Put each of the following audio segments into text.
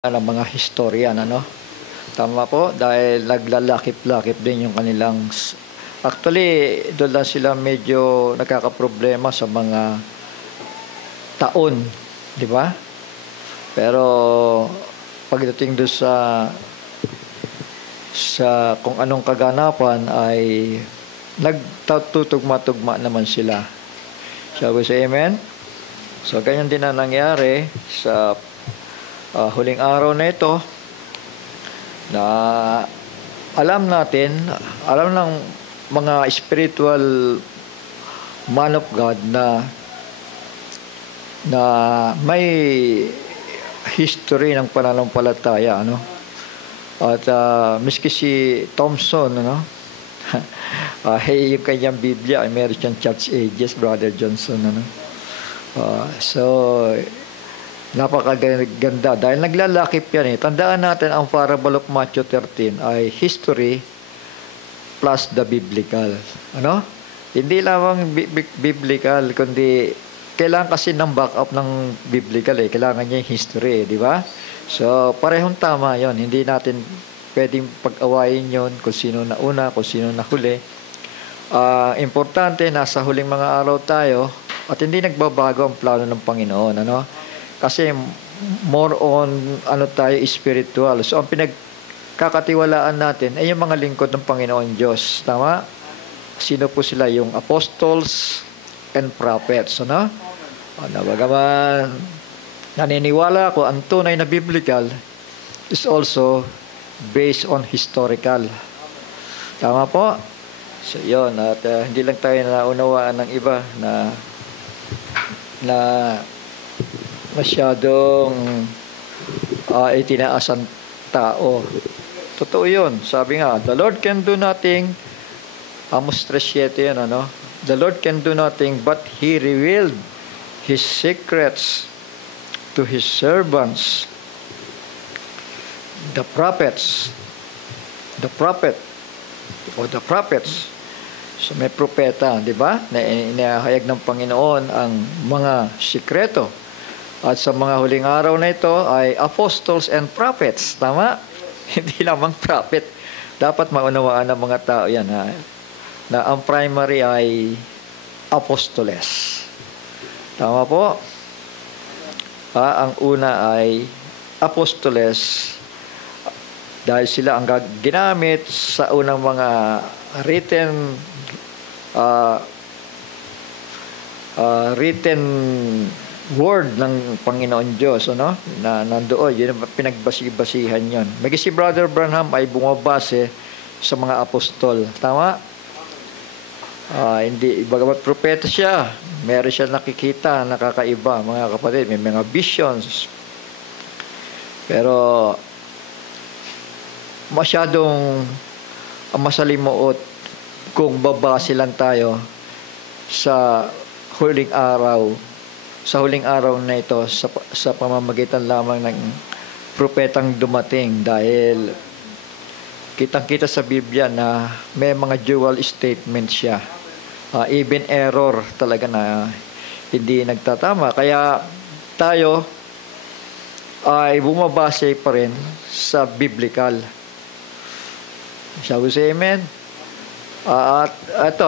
ng mga historian, ano? Tama po, dahil naglalakip-lakip din yung kanilang... Actually, doon lang sila medyo nagkakaproblema sa mga taon, di ba? Pero pagdating doon sa kung anong kaganapan ay nagtutugma-tugma naman sila. Shall we say amen? So, ganyan din ang nangyari sa huling araw na ito na alam ng mga spiritual man of God na may history ng pananampalataya, ano? At miski si Thompson, ano? Yung kanyang Biblia, meron siyang Church Ages, Brother Johnson, ano? So, napakaganda dahil naglalakip yan eh. Tandaan natin ang parable of Matthew 13 ay history plus the biblical. Ano? Hindi lamang biblical, kundi kailangan kasi ng backup ng biblical eh. Kailangan niya yung history eh, di ba? So, parehong tama yon. Hindi natin pwedeng pag-awayin yon kung sino na una, kung sino na huli. Importante, nasa huling mga araw tayo at hindi nagbabago ang plano ng Panginoon. Ano? Kasi more on tayo spiritual. So ang pinagkakatiwalaan natin ay yung mga lingkod ng Panginoon Diyos. Tama? Sino po sila? Yung apostles and prophets. Ano? Bagaman naniniwala ko ang tunay na biblical is also based on historical. Tama po? So yun. At hindi lang tayo naunawaan ng iba na masyadong itinaasan tao. Totoo yun. Sabi nga, the Lord can do nothing. Amos 3:7 yan, ano? The Lord can do nothing but He revealed His secrets to His servants, the prophets. The prophets. So may propeta, di ba? Na inahayag ng Panginoon ang mga sikreto. At sa mga huling araw na ito ay apostles and prophets. Tama? Hindi lamang prophet. Dapat maunawaan ng mga tao yan na ang primary ay apostoles. Tama po? Ang una ay apostoles dahil sila ang ginamit sa unang mga written word ng Panginoon Diyos, ano? Na nandoon, yun ang pinagbasi-basihan yun. Maging si Brother Branham ay bumabase sa mga apostol. Tama? Hindi, bagamat propeta siya, meron siya nakikita, nakakaiba, mga kapatid, may mga visions. Pero, masyadong masalimuot kung babase lang tayo sa huling araw na ito sa pamamagitan lamang ng propetang dumating dahil kitang-kita sa Biblia na may mga dual statement siya. Even error talaga na hindi nagtatama. Kaya tayo ay bumabase pa rin sa biblical. Shall we say amen? At ito,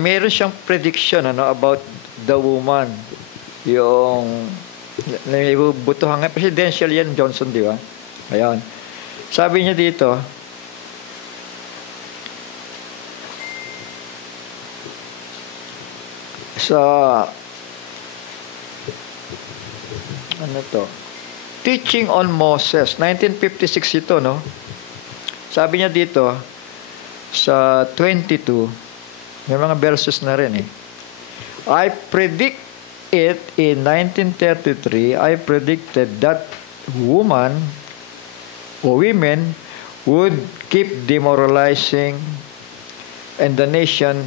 meron siyang prediction about the woman. Yung butuhan nga, presidential yan, Johnson, di ba? Ayan. Sabi niya dito, Teaching on Moses, 1956 ito, no? Sabi niya dito, sa 22, may mga verses na rin eh. I predict it in 1933, I predicted that women would keep demoralizing and the nation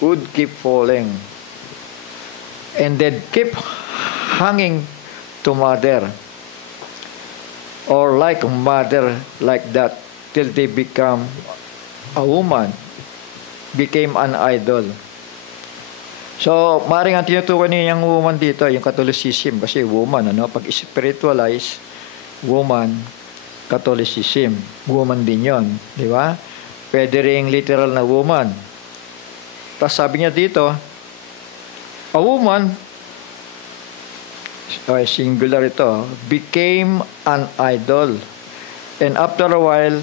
would keep falling and then keep hanging to mother or like mother like that till they become a woman, became an idol. So, maaaring ang tinutukoy niya yung woman dito, yung Catholicism, kasi woman, pag spiritualize, woman, Catholicism. Woman din yon, di ba? Pwede ring literal na woman. Tapos sabi niya dito, a woman, singular ito, became an idol. And after a while,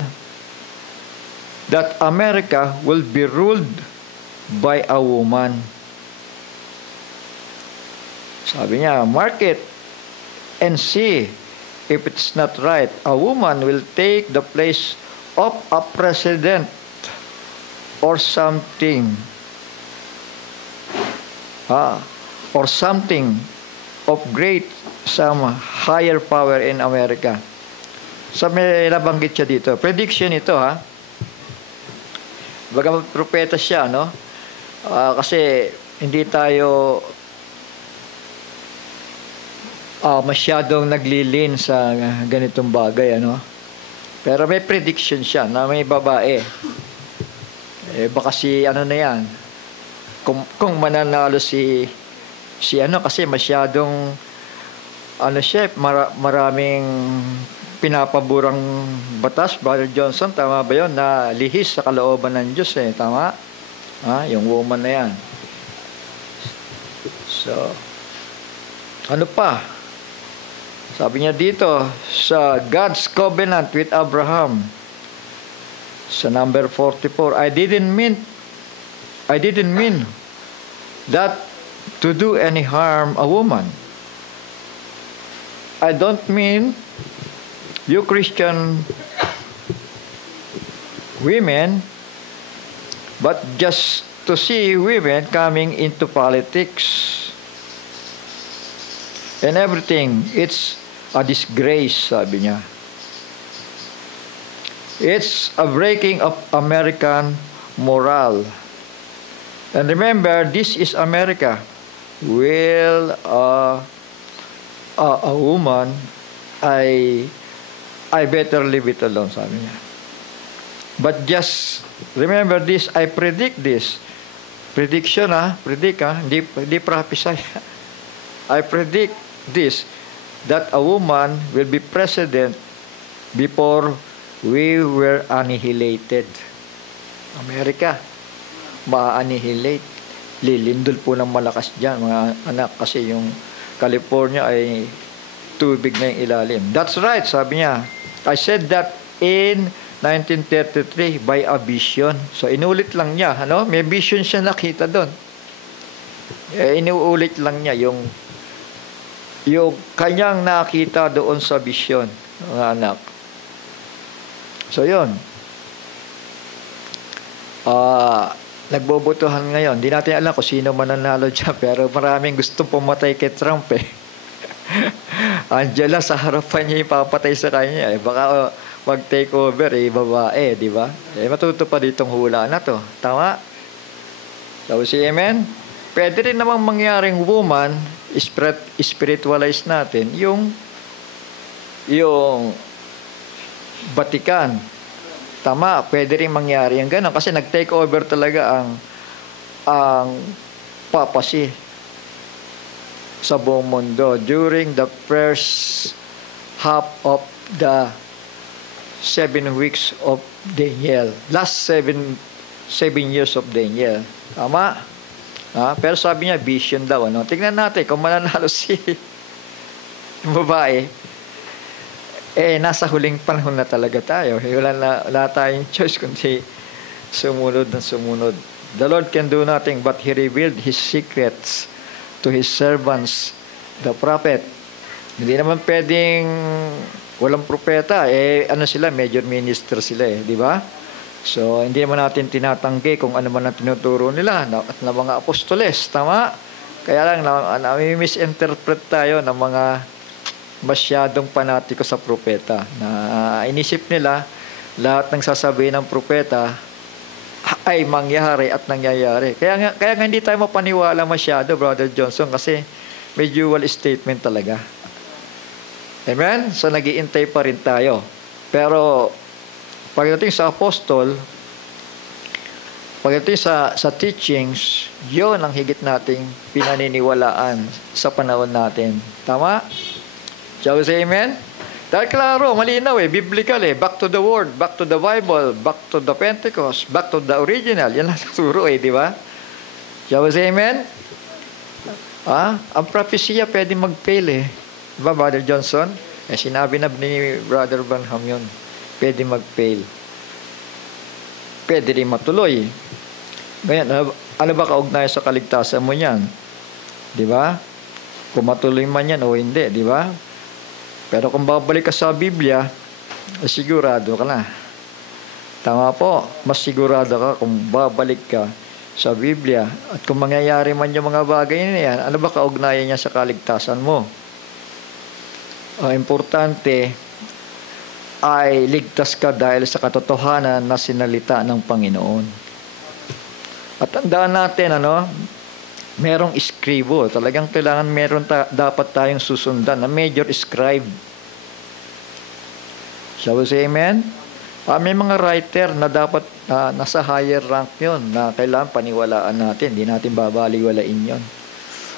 that America will be ruled by a woman. Sabi niya, mark it and see if it's not right. A woman will take the place of a president or something. Or something of great, some higher power in America. So may nabanggit siya dito. Prediction ito, ha? Baga propeta siya, no? Kasi hindi tayo masyadong naglilin sa ganitong bagay, ano? Pero may prediction siya na may babae. Baka si ano na yan, kung mananalo si ano, kasi masyadong ano siya, maraming pinapaburang batas, Brother Johnson, tama ba yun, na lihis sa kalooban ng Diyos, tama? Yung woman na yan. So, ano pa? Sabi niya dito, sa God's covenant with Abraham, sa number 44, I didn't mean that to do any harm a woman. I don't mean you Christian women, but just to see women coming into politics and everything. It's a disgrace, sabi niya. It's a breaking of American moral. And remember, this is America. Will a woman, I better leave it alone, sabi niya. But just remember this, I predict this. Prediction, predict, hindi prophesy. I predict this, that a woman will be president before we were annihilated. America, ma-annihilate. Lilindol po ng malakas dyan, mga anak, kasi yung California ay tubig na yung ilalim. That's right, sabi niya. I said that in 1933 by a vision. So, inulit lang niya. May vision siya nakita doon. Inuulit lang niya yung kanyang nakita doon sa vision, mga anak. So, yun. Nagbobotohan ngayon. Hindi natin alam kung sino mananalo dyan, pero maraming gustong pumatay kay Trump, Angela, sa harapan niya ipapatay sa kanya. Baka mag-take over, babae, di ba? Matuto pa ditong hula na to. Tama? So, amen? Pwede rin namang mangyaring woman, spiritualize natin, yung Vatican. Tama, pwede rin mangyari yung gano'n. Kasi nag-take over talaga ang papacy sa buong mundo during the first half of the 7 weeks of Daniel. Last 7 years of Daniel. Tama? Pero sabi niya, vision daw. Tingnan natin kung mananalo si babae. Nasa huling panahon na talaga tayo. Wala tayong choice kundi sumunod na sumunod. The Lord can do nothing but He revealed His secrets to His servants, the prophet. Hindi naman pwedeng walang propeta. Sila, major minister sila, di ba? So, hindi naman natin tinatanggi kung ano man ang tinuturo nila at na mga apostoles. Tama? Kaya lang, misinterpret tayo ng mga masyadong panatiko sa propeta na inisip nila lahat ng sasabihin ng propeta ay mangyari at nangyayari. Kaya nga hindi tayo mapaniwala masyado, Brother Johnson, kasi may dual statement talaga. Amen? So nag-iintay pa rin tayo. Pero pagdating sa apostol, pagdating sa teachings, yun ang higit nating pinaniniwalaan sa panahon natin. Tama? Shall we say amen? Dahil klaro, malinaw biblical back to the Word, back to the Bible, back to the Pentecost, back to the original. Yan lang tuturo di ba? Shall we say amen? Ang propesya pwede mag-fail Diba, Brother Johnson? Sinabi na ni Brother Branham yun. Pwede mag-fail. Pwede rin matuloy. Ngayon, ano ba kaugnay sa kaligtasan mo yan? Di ba? Kung matuloy man yan o hindi, di ba? Pero kung babalik ka sa Biblia, sigurado ka na. Tama po, mas sigurado ka kung babalik ka sa Biblia. At kung mangyayari man yung mga bagay na yan, ano ba kaugnayan niya sa kaligtasan mo? Importante ay ligtas ka dahil sa katotohanan na sinalita ng Panginoon. At tandaan natin, merong iskribo. Talagang kailangan dapat tayong susundan na major scribe. Shall we say amen? May mga writer na dapat nasa higher rank yun na kailangan paniwalaan natin. Hindi natin babaliwalain yun.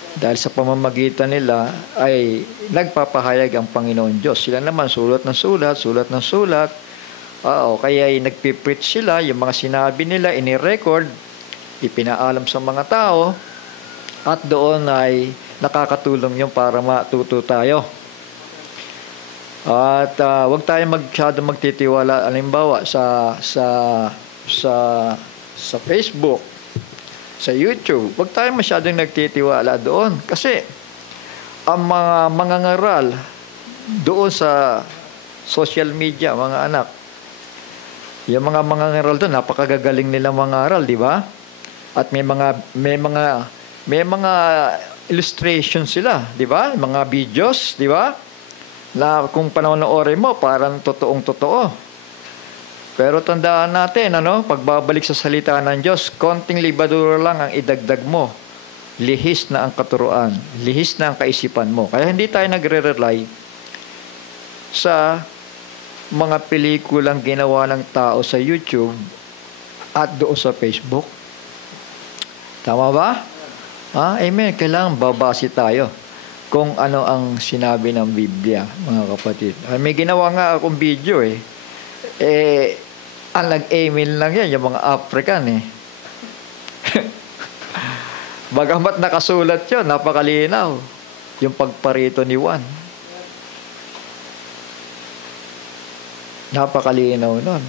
Dahil sa pamamagitan nila ay nagpapahayag ang Panginoon Diyos. Sila naman sulat ng sulat. Kaya ay nagpipreach sila, yung mga sinabi nila, ini-record, ipinaalam sa mga tao, at doon ay nakakatulong yun para matuto tayo. At huwag tayo masyadong magtitiwala, halimbawa sa Facebook, sa YouTube, huwag tayo masyadong nagtitiwala doon. Kasi ang mga mangangaral doon sa social media, mga anak, yung mga mangangaral doon, napakagagaling nila mangaral, di ba? At may mga illustration sila, di ba? Mga videos, di ba? Na kung panonoorin mo, parang totoong-totoo. Pero tandaan natin, pagbabalik sa salita ng Diyos, konting libadura lang ang idagdag mo. Lihis na ang katuruan, lihis na ang kaisipan mo. Kaya hindi tayo nagre-rely sa mga pelikulang ginawa ng tao sa YouTube at doon sa Facebook. Tama ba? Amen. Kailangan babase tayo kung ano ang sinabi ng Biblia, mga kapatid. May ginawa nga akong video ang nag-email lang yan, yung mga African Bagamat nakasulat yun, napakalinaw. Yung pagparito ni Juan. Napakalinaw nun.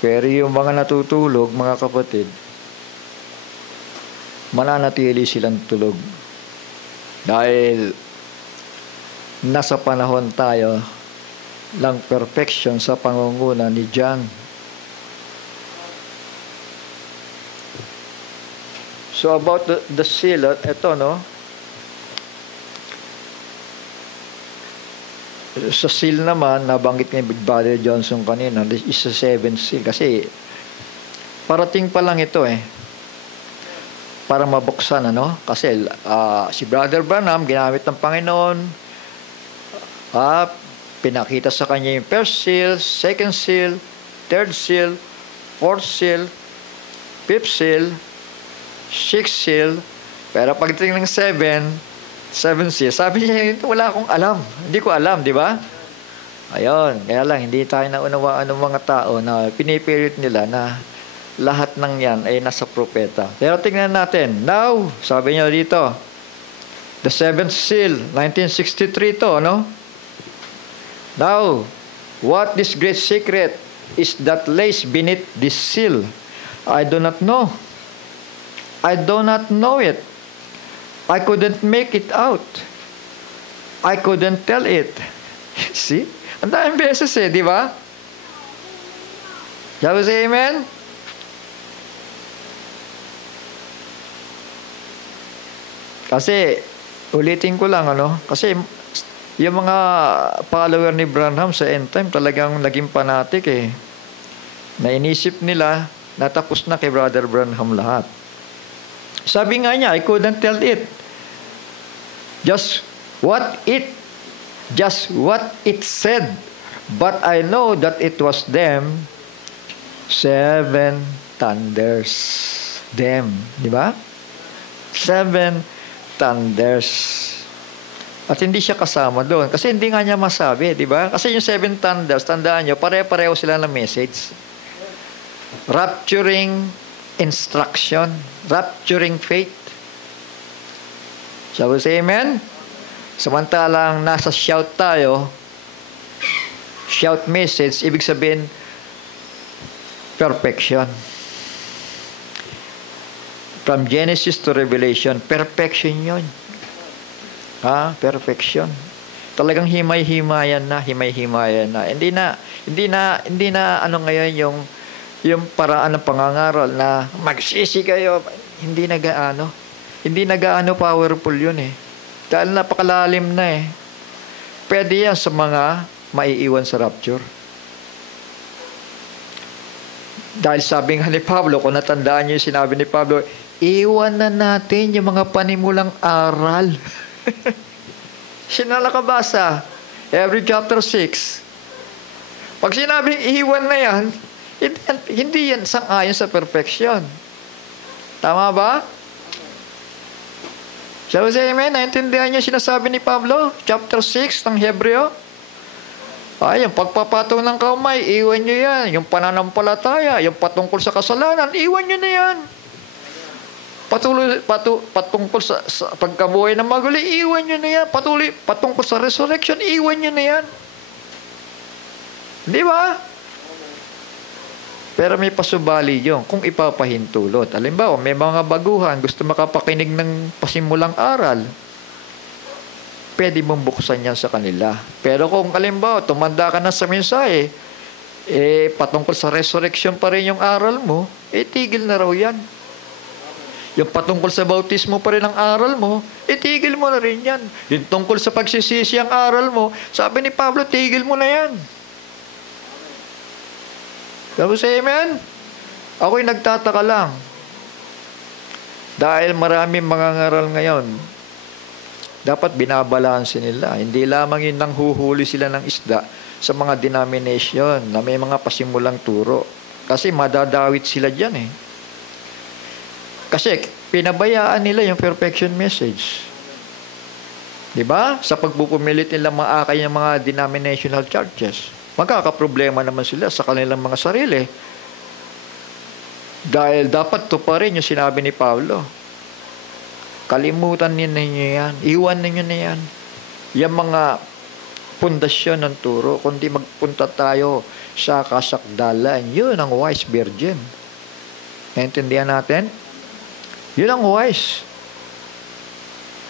Pero yung mga natutulog, mga kapatid, mananatili silang tulog. Dahil nasa panahon tayo ng perfection sa pangunguna ni John. So about the seal, ito sa seal naman, nabanggit ni Brother Johnson kanina, is a 7th seal. Kasi parating pa lang ito para mabuksan, Kasi si Brother Branham, ginamit ng Panginoon, pinakita sa kanya yung first seal, second seal, third seal, fourth seal, fifth seal, sixth seal, pero pagdating ng seventh seal, sabi niya, wala akong alam. Hindi ko alam, di ba? Ayun, kaya lang, hindi tayo naunawaan ng mga tao na pinipilit nila na lahat ng yan ay nasa propeta. Pero tingnan natin, now, sabi niya dito, the seventh seal, 1963 to, Now, what this great secret is that lays beneath this seal? I do not know. I do not know it. I couldn't make it out. I couldn't tell it. See? Ang daming beses di ba? Shall we say amen? Kasi, ulitin ko lang, kasi yung mga follower ni Branham sa end time talagang naging fanatic Nainisip nila natapos na kay Brother Branham lahat. Sabi nga niya, I couldn't tell it. Just what it said. But I know that it was them 7 thunders. Them, di ba? 7 thunders. At hindi siya kasama doon. Kasi hindi nga niya masabi, di ba? Kasi yung 7 thunders, tandaan nyo, pare-pareho sila ng message. Rapturing instruction. Rapturing faith. Shall we say amen? Samantalang nasa shout tayo, shout message, ibig sabihin, perfection. From Genesis to Revelation, perfection yun. Perfection. Talagang himay-himayan na. Hindi na ano ngayon yung paraan ng pangangaral na magsisi kayo. Hindi nagaano powerful yun eh. Dahil napakalalim na eh. Pwede yan sa mga maiiwan sa rapture. Dahil sabi nga ni Pablo, kung natandaan niyo yung sinabi ni Pablo, iwan na natin yung mga panimulang aral. Sinalakabasa, every chapter 6. Pag sinabing iwan na yan, hindi yan sang-ayon sa perfection. Tama ba? Shall we say amen? Naintindihan niyo sinasabi ni Pablo? Chapter 6 ng Hebreo? Yung pagpapatong ng kamay, iwan nyo yan. Yung pananampalataya, yung patungkol sa kasalanan, iwan nyo na yan. Patungkol sa pagkabuhay ng maguli, iwan nyo na yan. Patungkol sa resurrection, iwan nyo na yan. Di ba? Pero may pasubali yun kung ipapahintulot. Halimbawa, may mga baguhan, gusto makapakinig ng pasimulang aral, pwede mong buksan yan sa kanila. Pero kung halimbawa, tumanda ka na sa mensahe, patungkol sa resurrection pa rin yung aral mo, tigil na raw yan. Yung patungkol sa bautismo pa rin ang aral mo, tigil mo na rin yan. Yung tungkol sa pagsisisi ang aral mo, sabi ni Pablo, tigil mo na yan. Sabi sa amen? Ako'y nagtataka lang. Dahil maraming mga ngaral ngayon, dapat binabalansin nila. Hindi lamang yun nang huhuli sila ng isda sa mga denomination na may mga pasimulang turo. Kasi madadawit sila dyan eh. Kasi pinabayaan nila yung perfection message. Diba? Sa pagpupumilit nila maakay ng mga denominational churches, magkakaproblema naman sila sa kanilang mga sarili. Dahil dapat tuparin yung sinabi ni Pablo. Kalimutan ninyo yan. Iwan ninyo na yan. Yung mga pundasyon ng turo, kundi magpunta tayo sa kasakdalan. Yun ang wise virgin. Naintindihan natin? Yun ang wise.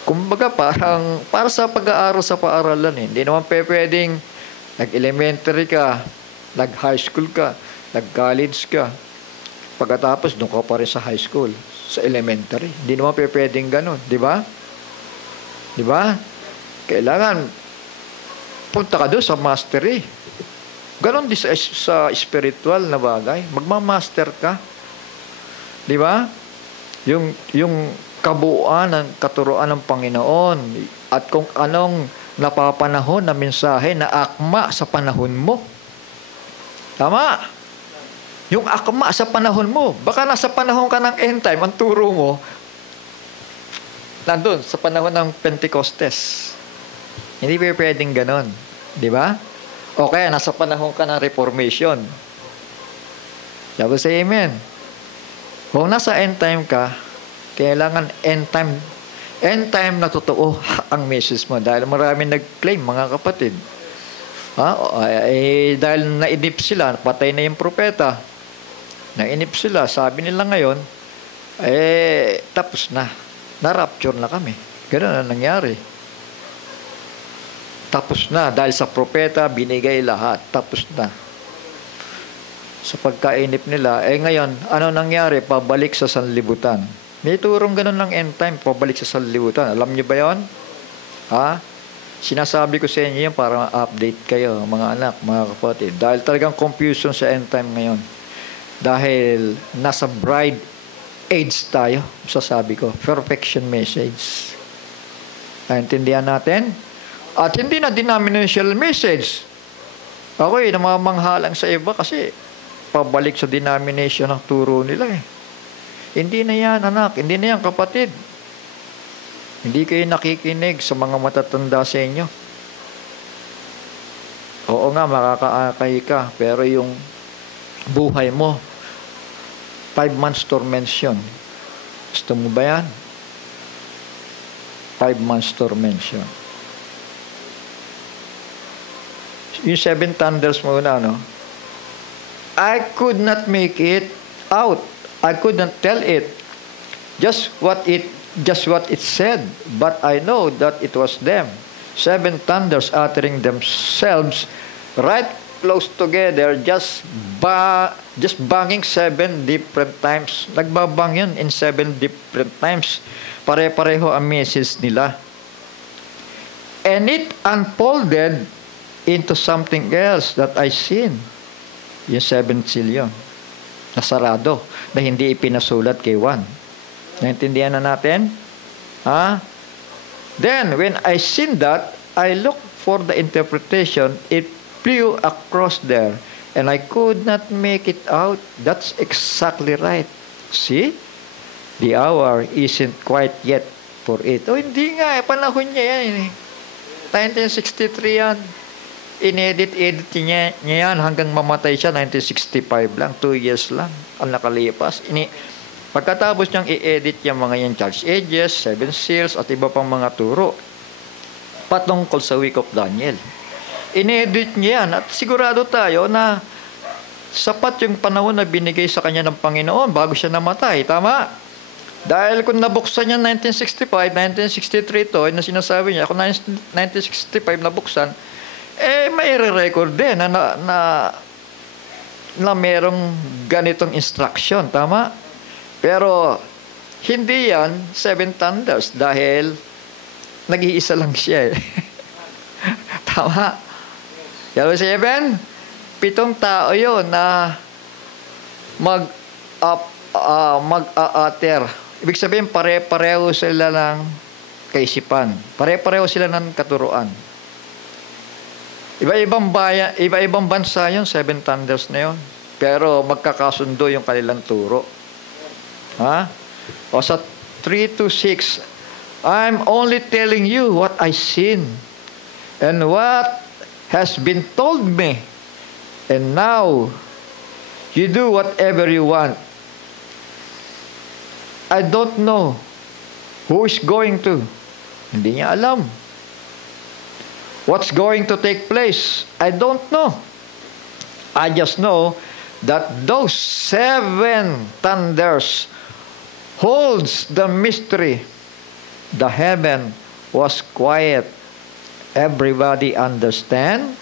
Kumbaga para sa pag-aaral sa paaralan eh. Hindi naman pwedeng nag-elementary ka, nag-high school ka, nag-college ka. Pagkatapos doon ka pa rin sa high school, sa elementary. Hindi naman pwedeng ganun, di ba? Di ba? Kailangan punta ka doon sa mastery. Ganon din sa spiritual na bagay. Magmamaster ka. Di ba? Yung kabuuan ng katuruan ng Panginoon at kung anong napapanahon na mensahe na akma sa panahon mo. Tama? Yung akma sa panahon mo. Baka nasa panahon ka ng end time, ang turo mo, nandun, sa panahon ng Pentecostes. Hindi pwedeng ganon. Di ba? O kaya, nasa panahon ka ng Reformation. Sabi sa amen. Kung nasa end time ka, kailangan end time na totoo ang message mo. Dahil maraming nag-claim, mga kapatid. Dahil nainip sila, patay na yung propeta. Nainip sila, sabi nila ngayon, tapos na. Na-rapture na kami. Ganun ang nangyari. Tapos na. Dahil sa propeta, binigay lahat. Tapos na. Sa pagkainip nila, ngayon, ano nangyari? Pabalik sa sanlibutan. May turong ganun ng end time, pabalik sa sanlibutan. Alam niyo ba yon? Sinasabi ko sa inyo yan para ma-update kayo, mga anak, mga kapatid. Dahil talagang confusion sa end time ngayon. Dahil nasa bride age tayo, sasabi ko, perfection message. Naintindihan natin? At hindi na denominational message. Ako'y namamanghalang sa iba kasi pabalik sa denomination ng turo nila eh. Hindi na yan, anak. Hindi na yan, kapatid. Hindi kayo nakikinig sa mga matatanda sa inyo. Oo nga, makakaakay ka, pero yung buhay mo, 5 months tormention. Gusto mo ba yan? 5 months tormention. Yung 7 thunders muna, no? I could not make it out. I could not tell it. Just what it said. But I know that it was them. 7 thunders uttering themselves right close together, just banging 7 different times. Nagbabang yun in 7 different times. Pare-pareho ang message nila. And it unfolded into something else that I seen. Yung 7 seal yun. Nasarado. Na hindi ipinasulat kay Juan. Naintindihan na natin? Then, when I seen that, I looked for the interpretation. It flew across there. And I could not make it out. That's exactly right. See? The hour isn't quite yet for it. Hindi nga. Panahon niya yan. 1963 yan. Inedit niya yan hanggang mamatay siya. 1965 lang. 2 years lang. Ang nakalipas. Pagkatapos niyang i-edit yung mga yan, Charles Edges, 7 Seals, at iba pang mga turo patungkol sa Week of Daniel. In-edit niya yan at sigurado tayo na sapat yung panahon na binigay sa kanya ng Panginoon bago siya namatay. Tama? Dahil kung nabuksan niya 1965, 1963 to, na sinasabi niya, kung 1965 nabuksan, may re-record din na merong ganitong instruction. Tama? Pero, hindi yan 7 thunders dahil nag-iisa lang siya. Tama? Yellow 7, 7 tao yun na mag-a-ater. Ibig sabihin, pare-pareho sila ng kaisipan. Pare-pareho sila ng katuruan. Iba-ibang bansa yun, 7 thunders na yun. Pero magkakasundo yung kanilang turo. O sa 3-6, I'm only telling you what I seen and what has been told me. And now, you do whatever you want. I don't know who is going to. Hindi niya alam. What's going to take place? I don't know. I just know that those 7 thunders holds the mystery. The heaven was quiet. Everybody understand?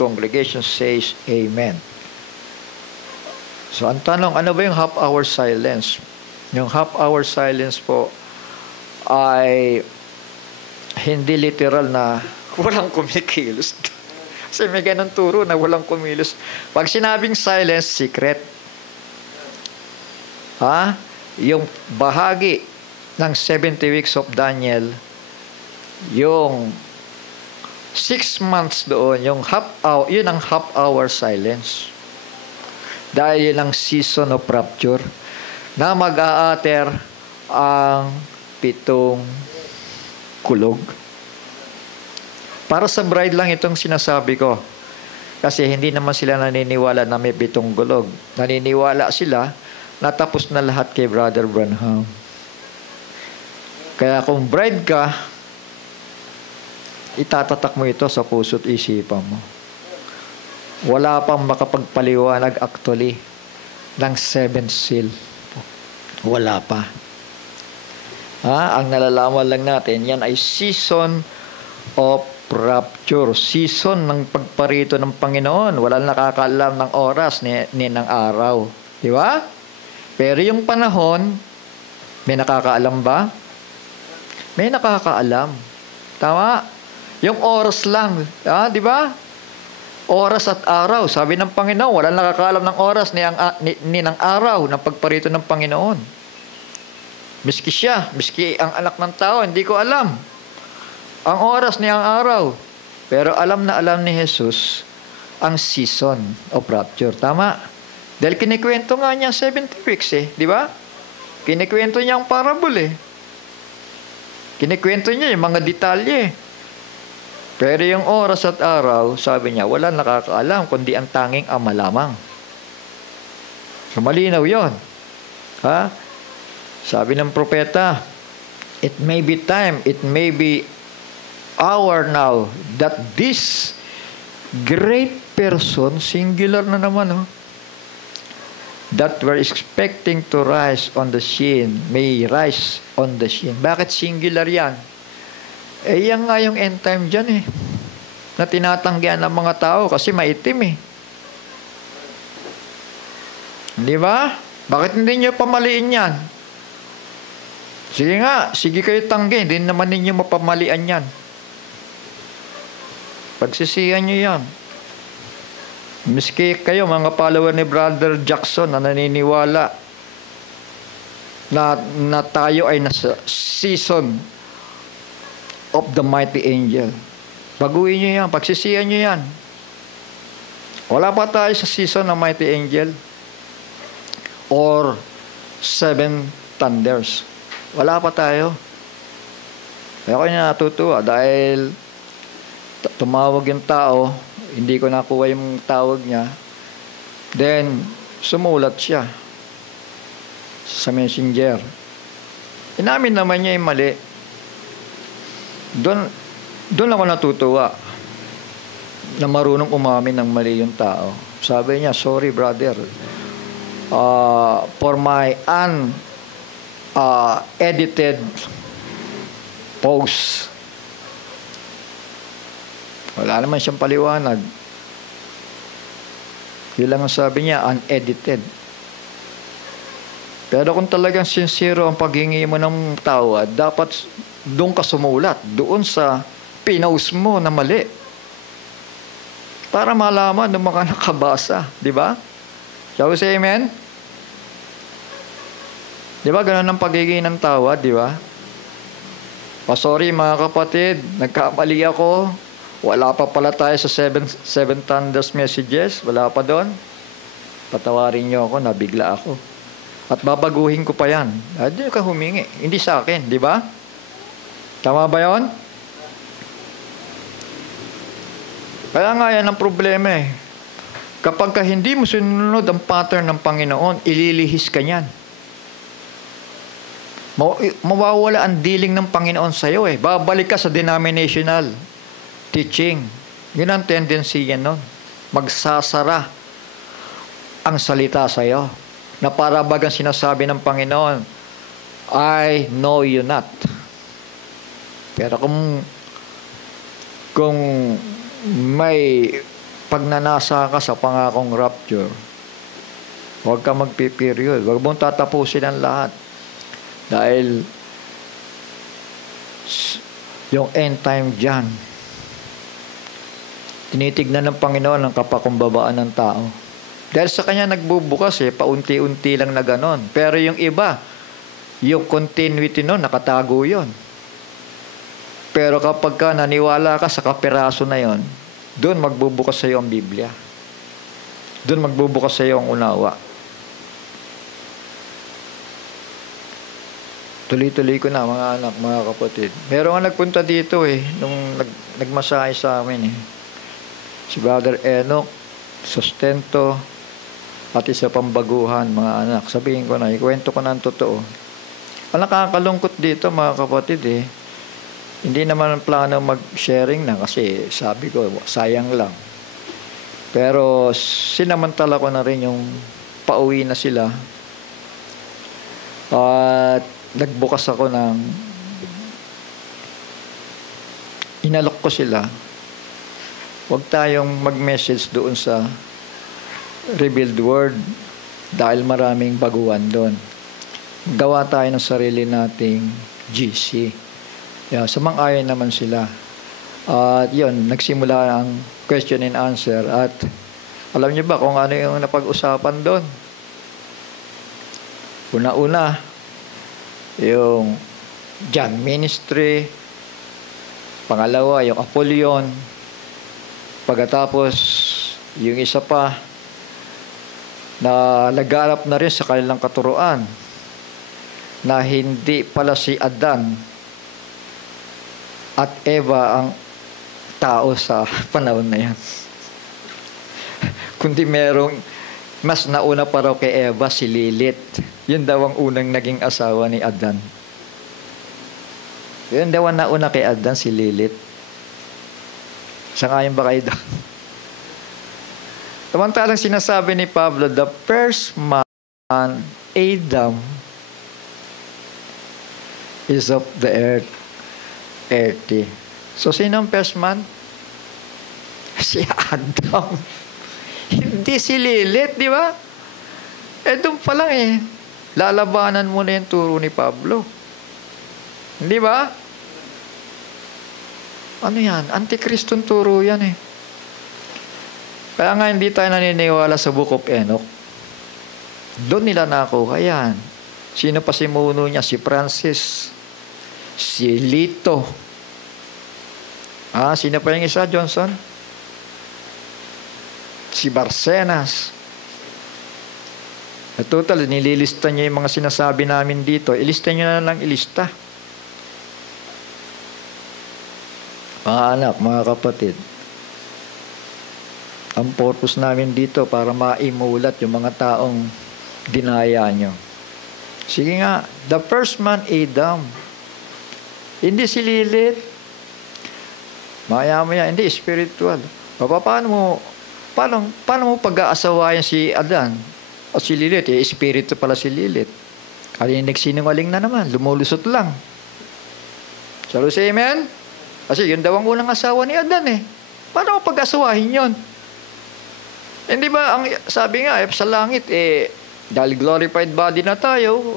Congregation says amen. So ang tanong, ano ba yung half-hour silence? Yung half-hour silence po ay hindi literal na walang kumikilos. Kasi may ganun turo na walang kumilos. Pag sinabing silence, secret. Yung bahagi ng 70 weeks of Daniel, yung 6 months doon, yung half hour, yun ang half-hour silence. Dahil yun ang season of rapture na mag-a-ater ang 7 kulog. Para sa bride lang itong sinasabi ko. Kasi hindi naman sila naniniwala na may 7 kulog. Naniniwala sila na tapos na lahat kay Brother Branham. Kaya kung bride ka, itatatak mo ito sa puso't isipan mo. Wala pang makapagpaliwanag actually ng 7 seal. Wala pa. Ang nalalaman lang natin, yan ay season of rapture. Season ng pagparito ng Panginoon. Walang nakakaalam ng oras ni ng araw. Di ba? Pero yung panahon, may nakakaalam ba? May nakakaalam. Tama? Yung oras lang. Di ba? Oras at araw. Sabi ng Panginoon, walang nakakaalam ng oras ni ng araw ng pagparito ng Panginoon. Miski siya, miski ang anak ng tao, hindi ko alam ang oras ni ang araw. Pero alam na alam ni Jesus ang season of rapture. Tama? Dahil kinikwento nga niya 70 weeks di ba? Kinikwento niya ang parable Kinikwento niya yung mga detalye. Pero yung oras at araw, sabi niya, wala nakakaalam, kundi ang tanging Ama lamang. So, malinaw yun. Ha? Sabi ng propeta, it may be time, it may be hour now, that this great person, singular na naman, that we're expecting to rise on the scene, may rise on the scene. Bakit singular yan? Yan nga yung end time dyan na tinatanggihan ng mga tao kasi maitim Di ba? Bakit hindi nyo pamaliin yan? Sige nga, sige kayo tanggi, hindi naman ninyo mapamalian yan. Pagsisihan nyo yan. Miski kayo, mga follower ni Brother Jackson na naniniwala na tayo ay nasa season of the mighty angel. Baguhin nyo yan, pagsisihan nyo yan. Wala pa tayo sa season ng mighty angel or 7 thunders. Wala pa tayo. Kaya ako natutuwa dahil tumawag yung tao, hindi ko nakuha yung tawag niya, then sumulat siya sa messenger. Inamin naman niya yung mali. Doon ako natutuwa na marunong umamin ng mali yung tao. Sabi niya, sorry brother, for my edited post. Wala naman siyang paliwanag. Yun lang ang sabi niya, unedited. Pero kung talagang sincere ang paghingi mo ng tawad, dapat doon ka sumulat, doon sa pinost mo na mali. Para malaman ng mga nakabasa. Di ba? Shall we say amen? Di ba? Ganun ang paghingi ng tawad, di ba? Sorry mga kapatid, nagkamali ako. Wala pa pala tayo sa 7 thunders messages. Wala pa doon. Patawarin niyo ako, nabigla ako. At babaguhin ko pa yan. Hindi ka humingi. Hindi sa akin, di ba? Tama ba yun? Kaya nga yan ang problema Kapag ka hindi mo sinunod ang pattern ng Panginoon, ililihis ka niyan. Mawawala ang dealing ng Panginoon sa iyo Babalik ka sa denominational teaching. Yun ang tendency yan nun. Magsasara ang salita sa iyo. Na para bagang sinasabi ng Panginoon, I know you not. Pero kung may pagnanasa ka sa pangakong rapture, huwag ka magpiperiod. Huwag mong tatapusin ang lahat. Dahil yung end time dyan, tinitignan ng Panginoon ang kapakumbabaan ng tao. Dahil sa kanya nagbubukas paunti-unti lang na ganon. Pero yung iba, yung continuity nun, nakatago yun. Pero kapag ka naniwala ka sa kapiraso na yon, doon magbubukas sa iyo ang Biblia. Doon magbubukas sa iyo ang unawa. Tuloy-tuloy ko na mga anak, mga kapatid. Meron nga nagpunta dito nung nagmasahe sa amin Si Brother Enoch, Sustento, at isa pang baguhan, mga anak. Sabihin ko na, ikwento ko na ang totoo. Ang nakakalungkot dito, mga kapatid hindi naman plano mag-sharing na kasi sabi ko, sayang lang. Pero sinamantala ko na rin yung pauwi na sila. At nagbukas ako ng inalok ko sila. Huwag tayong mag-message doon sa Revealed Word dahil maraming baguhan doon. Gawa tayo ng sarili nating GC. Sumang-ayon naman sila. At yun, nagsimula ang question and answer. At alam niyo ba kung ano yung napag-usapan doon? Una-una, yung John Ministry. Pangalawa, yung Apollyon. Pagkatapos, yung isa pa, na lagarap na rin sa kanilang katuruan na hindi pala si Adan at Eva ang tao sa panahon na yan. Kundi merong mas nauna pa raw kay Eva, si Lilith. Yun daw ang unang naging asawa ni Adan. Yun daw ang nauna kay Adan, si Lilith. Sangayon ba kayo doon? Samantalang sinasabi ni Pablo, the first man, Adam, is of the earth, earthy. So, sino ang first man? Si Adam. Hindi si Lilith, di ba? Doon pa lang lalabanan mo na yung turo ni Pablo. Hindi ba? Ano yan? Antikristong turo yan Kaya nga hindi tayo naniniwala sa Book of Enoch. Doon nila nakuha yan. Sino pa si muno niya? Si Francis. Si Lito. Sino pa yung isa, Johnson? Si Barcenas. Total, nililista niyo yung mga sinasabi namin dito. Ilista niyo na lang ilista. Mga anak, mga kapatid, ang purpose namin dito para maimulat yung mga taong dinaya nyo. Sige nga, the first man, Adam. Hindi si Lilith. Maya-maya, hindi, spiritual. Paano mo pag-aasawayan si Adan o si Lilith? Espiritu pala si Lilith. Kaya nagsinungaling na naman, lumulusot lang. Sabi si amen? Kasi yun daw ang unang asawa ni Adan Paano mo pag-asawahin yun? Hindi ba, ang sabi nga, sa langit, dahil glorified body na tayo,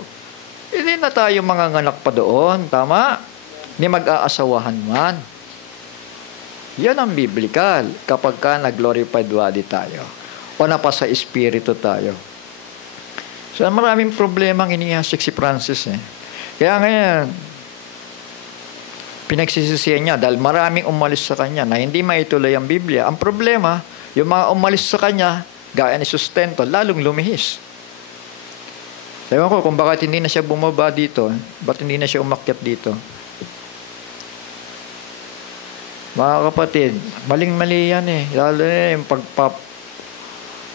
hindi na tayo manganganak pa doon. Tama? Hindi mag-aasawahan man. Yan ang biblical kapag ka nag-glorified body tayo o napasa espiritu tayo. So, maraming problema ang inihasik si Francis Kaya ngayon, pinagsisisihan niya dahil maraming umalis sa kanya na hindi maituloy ang Biblia. Ang problema, yung mga umalis sa kanya, gaya ni sustento, lalong lumihis. Ewan ko kung bakit hindi na siya bumaba dito, bakit hindi na siya umakyat dito. Mga kapatid, maling-mali yan Lalo na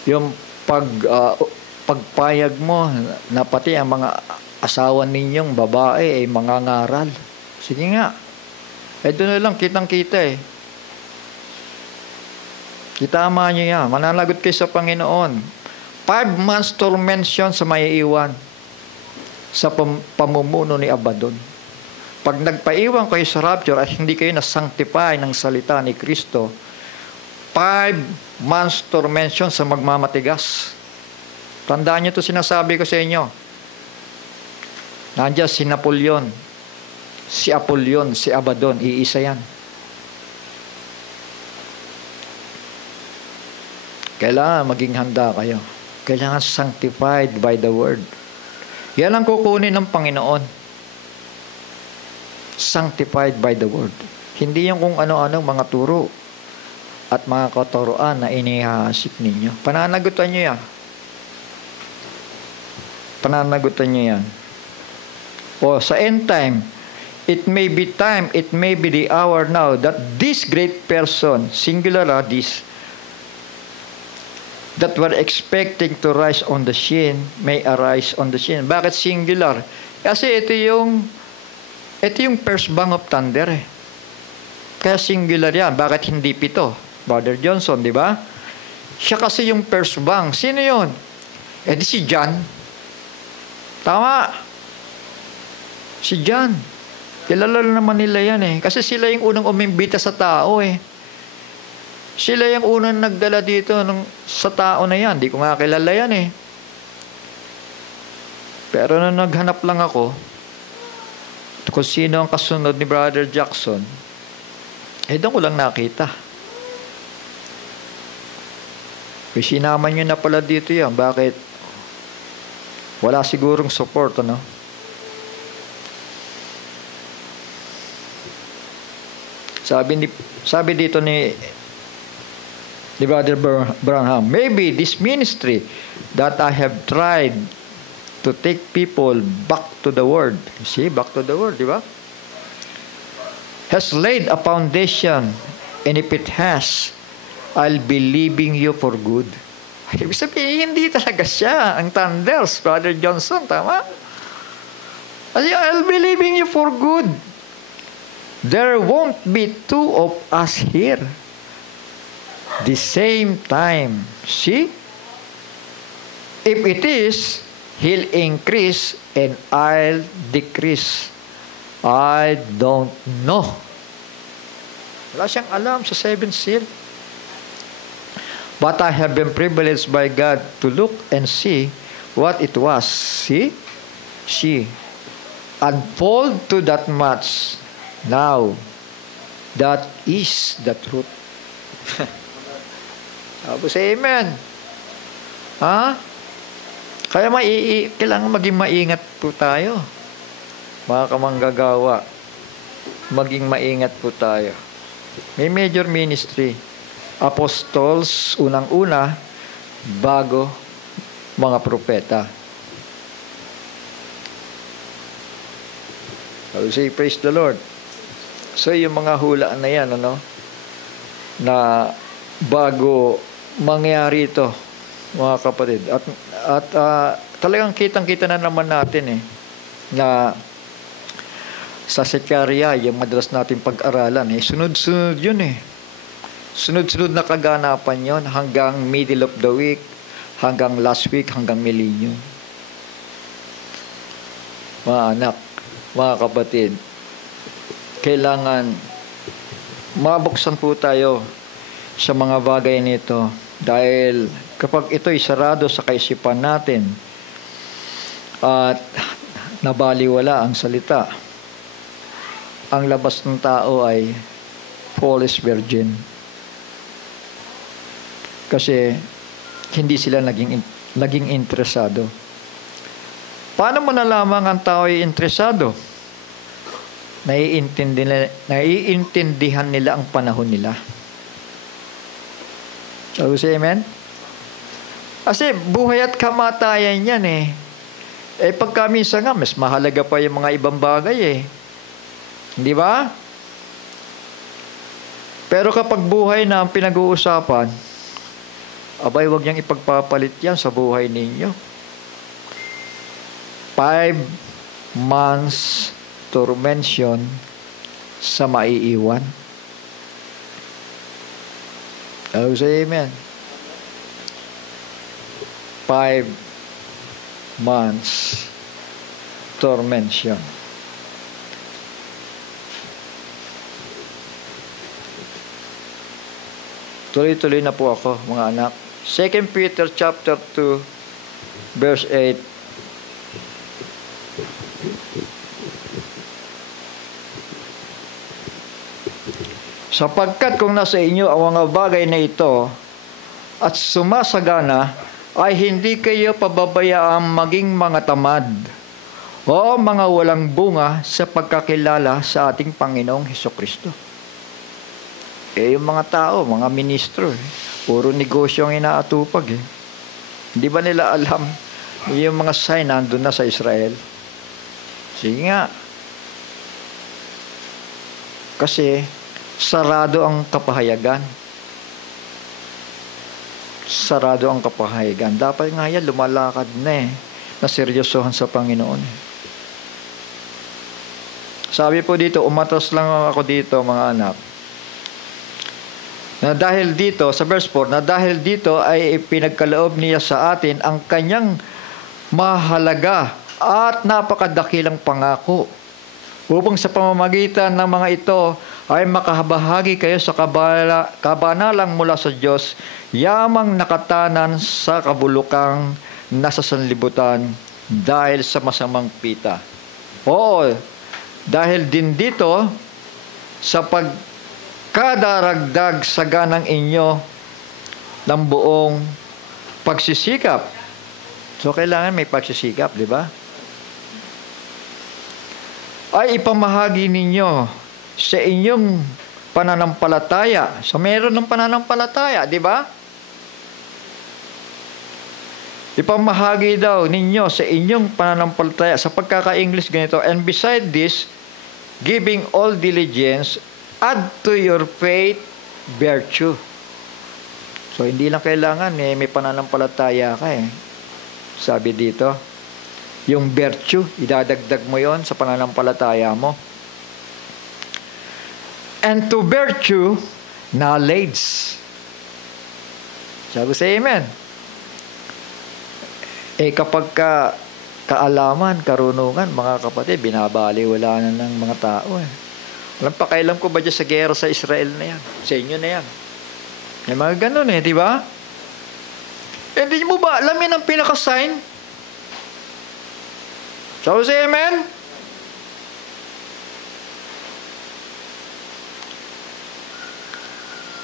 yung pagpayag mo na pati ang mga asawa ninyong babae ay mangangaral. Sige nga. Doon na lang, kitang-kita Kitama nyo yan. Mananagot kayo sa Panginoon. 5 months tormention sa maiiwan sa pamumuno ni Abaddon. Pag nagpaiwan kayo sa rapture at hindi kayo na-sanctify ng salita ni Kristo, 5 months tormention sa magmamatigas. Tandaan nyo ito sinasabi ko sa inyo. Nandiyan si Napoleon, si Apollyon, si Abaddon, iisa yan. Kailangan maging handa kayo. Kailangan sanctified by the word. Yan ang kukunin ng Panginoon. Sanctified by the word. Hindi yung kung ano-ano mga turo at mga katuruan na inihahasik ninyo. Pananagutan nyo yan. Pananagutan nyo yan. O sa end time, it may be time, it may be the hour now that this great person, singular this, that we're expecting to rise on the scene, may arise on the scene. Bakit singular? Kasi ito yung first bang of thunder Kaya singular yan. Bakit hindi 7? Brother Johnson, di ba? Siya kasi yung first bang. Sino yun? Di si John. Tama. Si John. Kilala naman nila yan Kasi sila yung unang umimbita sa tao Sila yung unang nagdala dito sa tao na yan. Di ko nga kilala yan Pero nung naghanap lang ako kung sino ang kasunod ni Brother Jackson, doon ko lang nakita. Sinama nyo na pala dito yan. Bakit? Wala sigurong support, Sabi dito ni Brother Branham, maybe this ministry that I have tried to take people back to the Word. See, back to the Word, di ba? has laid a foundation, and if it has, I'll be leaving you for good. Ibig sabihin, hindi talaga siya ang thunders, Brother Johnson, tama? I'll be leaving you for good. There won't be two of us here the same time. See? If it is, He'll increase and I'll decrease. I don't know. Wala siyang alam sa seventh seal. But I have been privileged by God to look and see what it was. See? Unfold to that much. Now, that is the truth. Tapos, amen. Ha? Kaya kailangan maging maingat po tayo. Mga kamanggagawa, maging maingat po tayo. May major ministry. Apostles, unang-una, bago mga propeta. I will say, praise the Lord. So, yung mga hulaan na yan, na bago mangyari ito, mga kapatid. At talagang kitang-kita na naman natin na sa Sekaria, yung madalas natin pag-aralan, sunod-sunod yun Sunod-sunod na kaganapan yon hanggang middle of the week, hanggang last week, hanggang millennium. Mga anak, mga kapatid, kailangan mabuksan po tayo sa mga bagay nito dahil kapag ito'y sarado sa kaisipan natin at nabaliwala ang salita, ang labas ng tao ay false virgin. Kasi hindi sila naging interesado. Paano mo nalaman ang tao ay interesado? Naiintindihan nila ang panahon nila. So, say amen? Kasi buhay at kamatayan yan pagka minsan nga, mas mahalaga pa yung mga ibang bagay Di ba? Pero kapag buhay na ang pinag-uusapan, abay, wag niyang ipagpapalit yan sa buhay ninyo. 5 months tormention sa maiiwan. Oh, say amen. 5 months tormention. Tuloy-tuloy na po ako, mga anak. 2 Peter chapter 2, verse 8. Sapagkat kung nasa inyo ang mga bagay na ito at sumasagana, ay hindi kayo pababayaang maging mga tamad o mga walang bunga sa pagkakilala sa ating Panginoong Hesukristo. Yung mga tao, mga ministro, puro negosyo ang inaatupag Hindi ba nila alam yung mga sign nandun na sa Israel? Sige nga. Kasi sarado ang kapahayagan. Sarado ang kapahayagan. Dapat nga yan, lumalakad na na seryosohan sa Panginoon. Sabi po dito, umatas lang ako dito, mga anak. Na dahil dito, sa verse 4, na dahil dito ay pinagkaloob niya sa atin ang kanyang mahalaga at napakadakilang pangako upang sa pamamagitan ng mga ito ay makahabahagi kayo sa kabanalang mula sa Diyos, yamang nakatanan sa kabulukang nasa sanlibutan dahil sa masamang pita. Oo, dahil din dito sa pagkadaragdag sa ganang inyo ng buong pagsisikap. So, kailangan may pagsisikap, di ba? Ay ipamahagi ninyo sa inyong pananampalataya. So, meron ng pananampalataya, di ba? Ipamahagi daw ninyo sa inyong pananampalataya. Sa pagkaka-English ganito, and beside this, giving all diligence, add to your faith virtue. So, hindi lang kailangan may pananampalataya ka eh. Sabi dito, yung virtue, idadagdag mo yon sa pananampalataya mo. And to virtue, knowledge. Sabi sa amen. Kapag kaalaman, karunungan, mga kapatid, binabaliwala na ng mga tao eh. Walang pakailan ko ba dyan sa gera sa Israel na yan? Sa inyo na yan. May mga ganun eh, di ba? Hindi mo ba alamin ang pinaka-sign? So, say amen?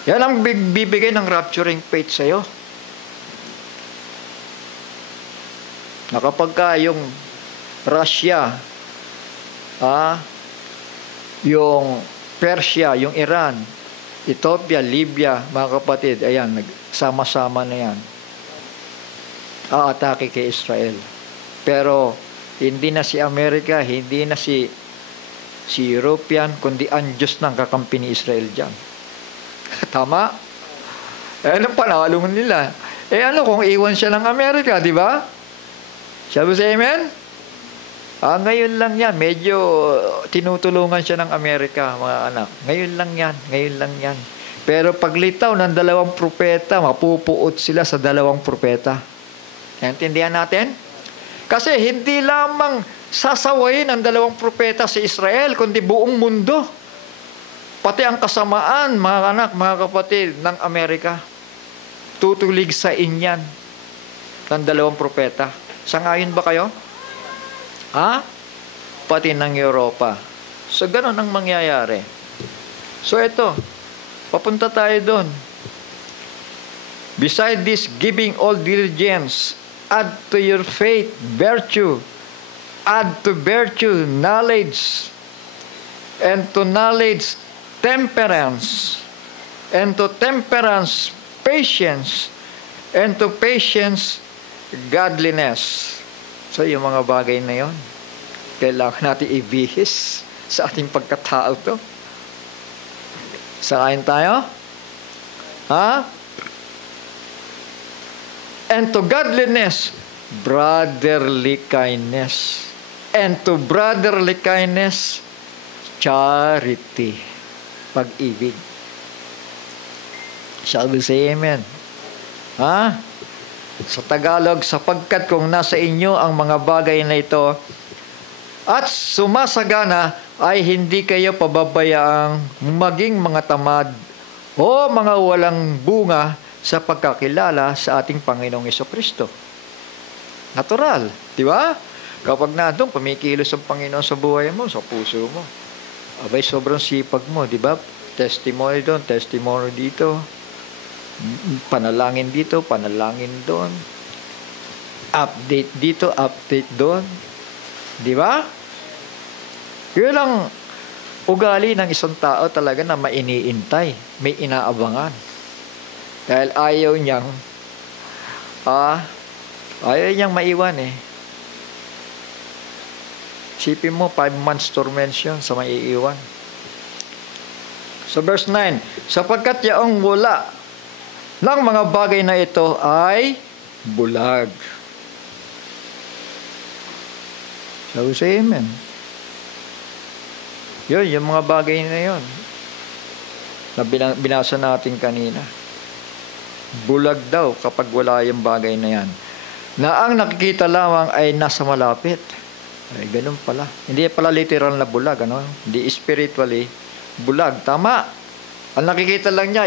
Yan ang bibigay ng rapturing faith sa'yo. Na kapag ka yung Russia, yung Persia, yung Iran, Ethiopia, Libya, mga kapatid, ayan, nagsama-sama na yan. Aatake kay Israel. Pero, hindi na si Amerika, hindi na si European, kundi ang Diyos ng kakampi ni Israel dyan. Tama? Anong panalo nila? Ano kung iwan siya ng Amerika, di ba? Sabi sa amen? Ngayon lang yan. Medyo tinutulungan siya ng Amerika, mga anak. Ngayon lang yan. Ngayon lang yan. Pero paglitaw ng 2 propeta, mapupuot sila sa 2 propeta. Naintindihan natin? Kasi hindi lamang sasawayin ang 2 propeta sa Israel, kundi buong mundo. Pati ang kasamaan, mga anak, mga kapatid, ng Amerika. Tutulig sa inyan ng 2 propeta. Sangayon ba kayo? Pati ng Europa. So, ganun ang mangyayari. So, ito. Papunta tayo doon. Beside this, giving all diligence, add to your faith virtue, add to virtue knowledge, and to knowledge temperance, and to temperance patience, and to patience godliness. So, yung mga bagay na yon, kailangan natin ibihis sa ating pagkatao to. Sakayin tayo? And to godliness, brotherly kindness. And to brotherly kindness, charity. Pag-ibig. Shall we say amen? Sa Tagalog, sapagkat kung nasa inyo ang mga bagay na ito at sumasagana, ay hindi kayo pababayaang maging mga tamad o mga walang bunga sa pagkakilala sa ating Panginoong Jesucristo. Natural, di ba? Kapag nandun, pumikilos ang Panginoon sa buhay mo, sa puso mo. Abay, sobrang sipag mo, di ba? Testimony doon, testimony dito. Panalangin dito, panalangin doon. Update dito, update doon. Di ba? Yun ang ugali ng isang tao talaga na mainiintay, may inaabangan. Dahil ayaw niyang maiwan eh. Sipin mo, 5 months torment yun sa maiiwan. So verse 9, sapagkat yaong wala ng mga bagay na ito ay bulag. So say amen. Yun, yung mga bagay na yun na binasa natin kanina. Bulag daw kapag wala yung bagay na yan. Na ang nakikita lamang ay nasa malapit. Ay, ganun pala. Hindi pala literal na bulag, ano? Hindi spiritually bulag. Tama. Ang nakikita lang niya,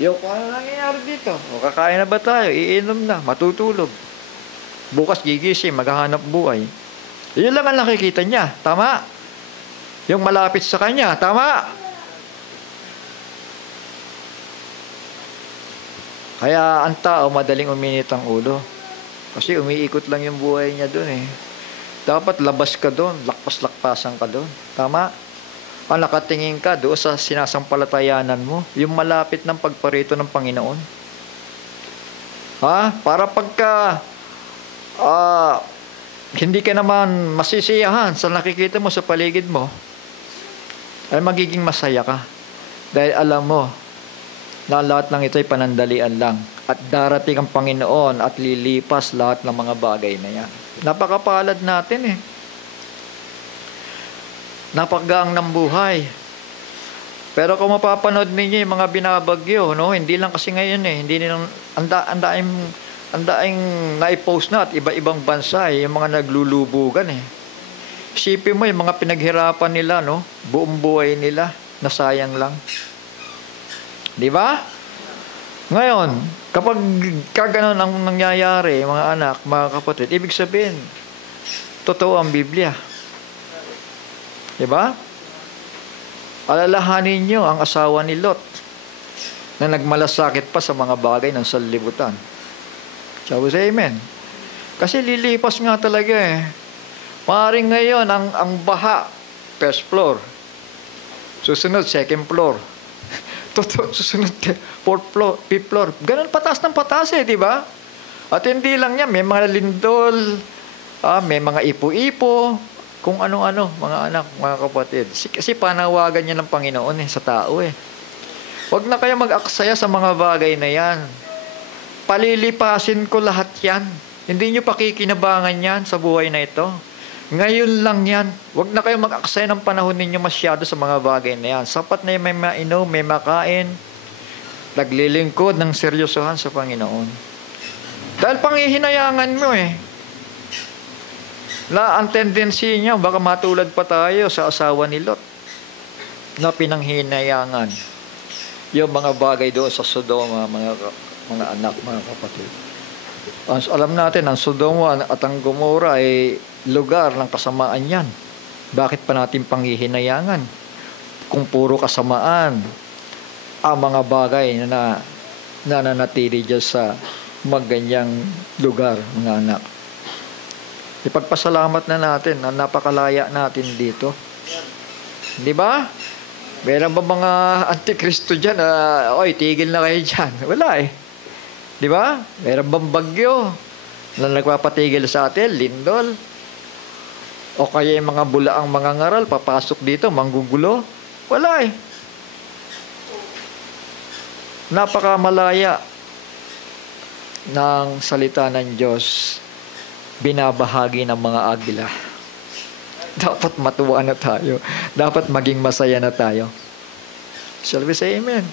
yung ano nangyayari dito? O, kakain na ba tayo? Iinom na, matutulog. Bukas gigising, maghahanap buhay. Yun lang ang nakikita niya. Tama. Yung malapit sa kanya. Tama. Kaya ang tao madaling uminit ang ulo. Kasi umiikot lang yung buhay niya doon eh. Dapat labas ka doon, lakpas-lakpasan ka doon. Tama? Nakatingin ka doon sa sinasampalatayanan mo, yung malapit ng pagparito ng Panginoon. Para pagka hindi ka naman masisiyahan sa nakikita mo sa paligid mo, ay magiging masaya ka. Dahil alam mo na lahat ng ito ay panandalian lang. At darating ang Panginoon at lilipas lahat ng mga bagay na yan. Napakapalad natin eh. Napakagaang ng buhay. Pero kung mapapanood ninyo yung mga binabagyo, no? Hindi lang kasi ngayon eh. Hindi nilang, ang daing naipost na at iba-ibang bansa eh. Yung mga naglulubugan eh. Isipin mo yung mga pinaghirapan nila, no? Buong buhay nila. Nasayang lang. Di ba? Ngayon, kapag kagano'n ang nangyayari, mga anak, mga kapatid, ibig sabihin, totoo ang Biblia. Diba? Alalahanin nyo ang asawa ni Lot na nagmalasakit pa sa mga bagay ng sanlibutan. Sabi sa amen. Kasi lilipas nga talaga eh. Maaaring ngayon, ang baha, first floor. Susunod, second floor. Susunod, fourth floor, fifth floor. Ganun patas ng patas eh, di ba? At hindi lang yan, may mga lindol, may mga ipo-ipo, kung ano-ano, mga anak, mga kapatid. Kasi panawagan niya ng Panginoon sa tao eh. Huwag na kayo mag-aksaya sa mga bagay na yan. Palilipasin ko lahat yan. Hindi nyo pakikinabangan yan sa buhay na ito. Ngayon lang yan. Huwag na kayo mag-aksaya ng panahon ninyo masyado sa mga bagay na yan. Sapat na may mainom, may makain, naglilingkod ng seryosohan sa Panginoon. Dahil panghihinayangan mo eh. Ang tendency niya, baka matulad pa tayo sa asawa ni Lot na pinanghinayangan yung mga bagay doon sa Sodoma, mga anak, mga kapatid. Alam natin, ang Sodoma at ang Gomora ay lugar ng kasamaan yan. Bakit pa natin panghihinayangan? Kung puro kasamaan ang mga bagay na nananatili dyan sa maganyang lugar, mga anak. Ipagpasalamat na natin na napakalaya natin dito. Di ba? Meron ba mga antikristo dyan oy, tigil na kayo dyan? Wala eh. Di ba? Meron bang bagyo na nagpapatigil sa atin? Lindol? O kaya yung mga bulaang mga ngaral, papasok dito, manggugulo? Wala eh. Napakamalaya ng salita ng Diyos, binabahagi ng mga agila. Dapat matuwa na tayo. Dapat maging masaya na tayo. Shall we say amen?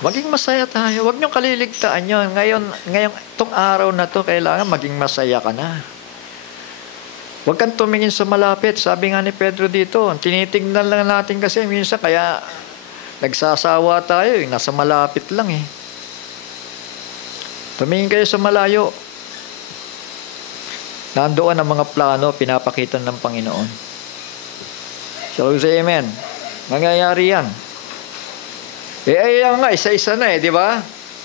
Maging masaya tayo. Huwag niyong kaliligtaan yun. Ngayon, itong araw na to, kailangan maging masaya ka na. Huwag kang tumingin sa malapit. Sabi nga ni Pedro dito, tinitignan lang natin kasi minsan kaya nagsasawa tayo. Nasa malapit lang eh. Tumingin kayo sa malayo. Nandoon ang mga plano, pinapakita ng Panginoon. Shall we say amen? Mangyayari yan. Ayan nga, isa-isa na di ba?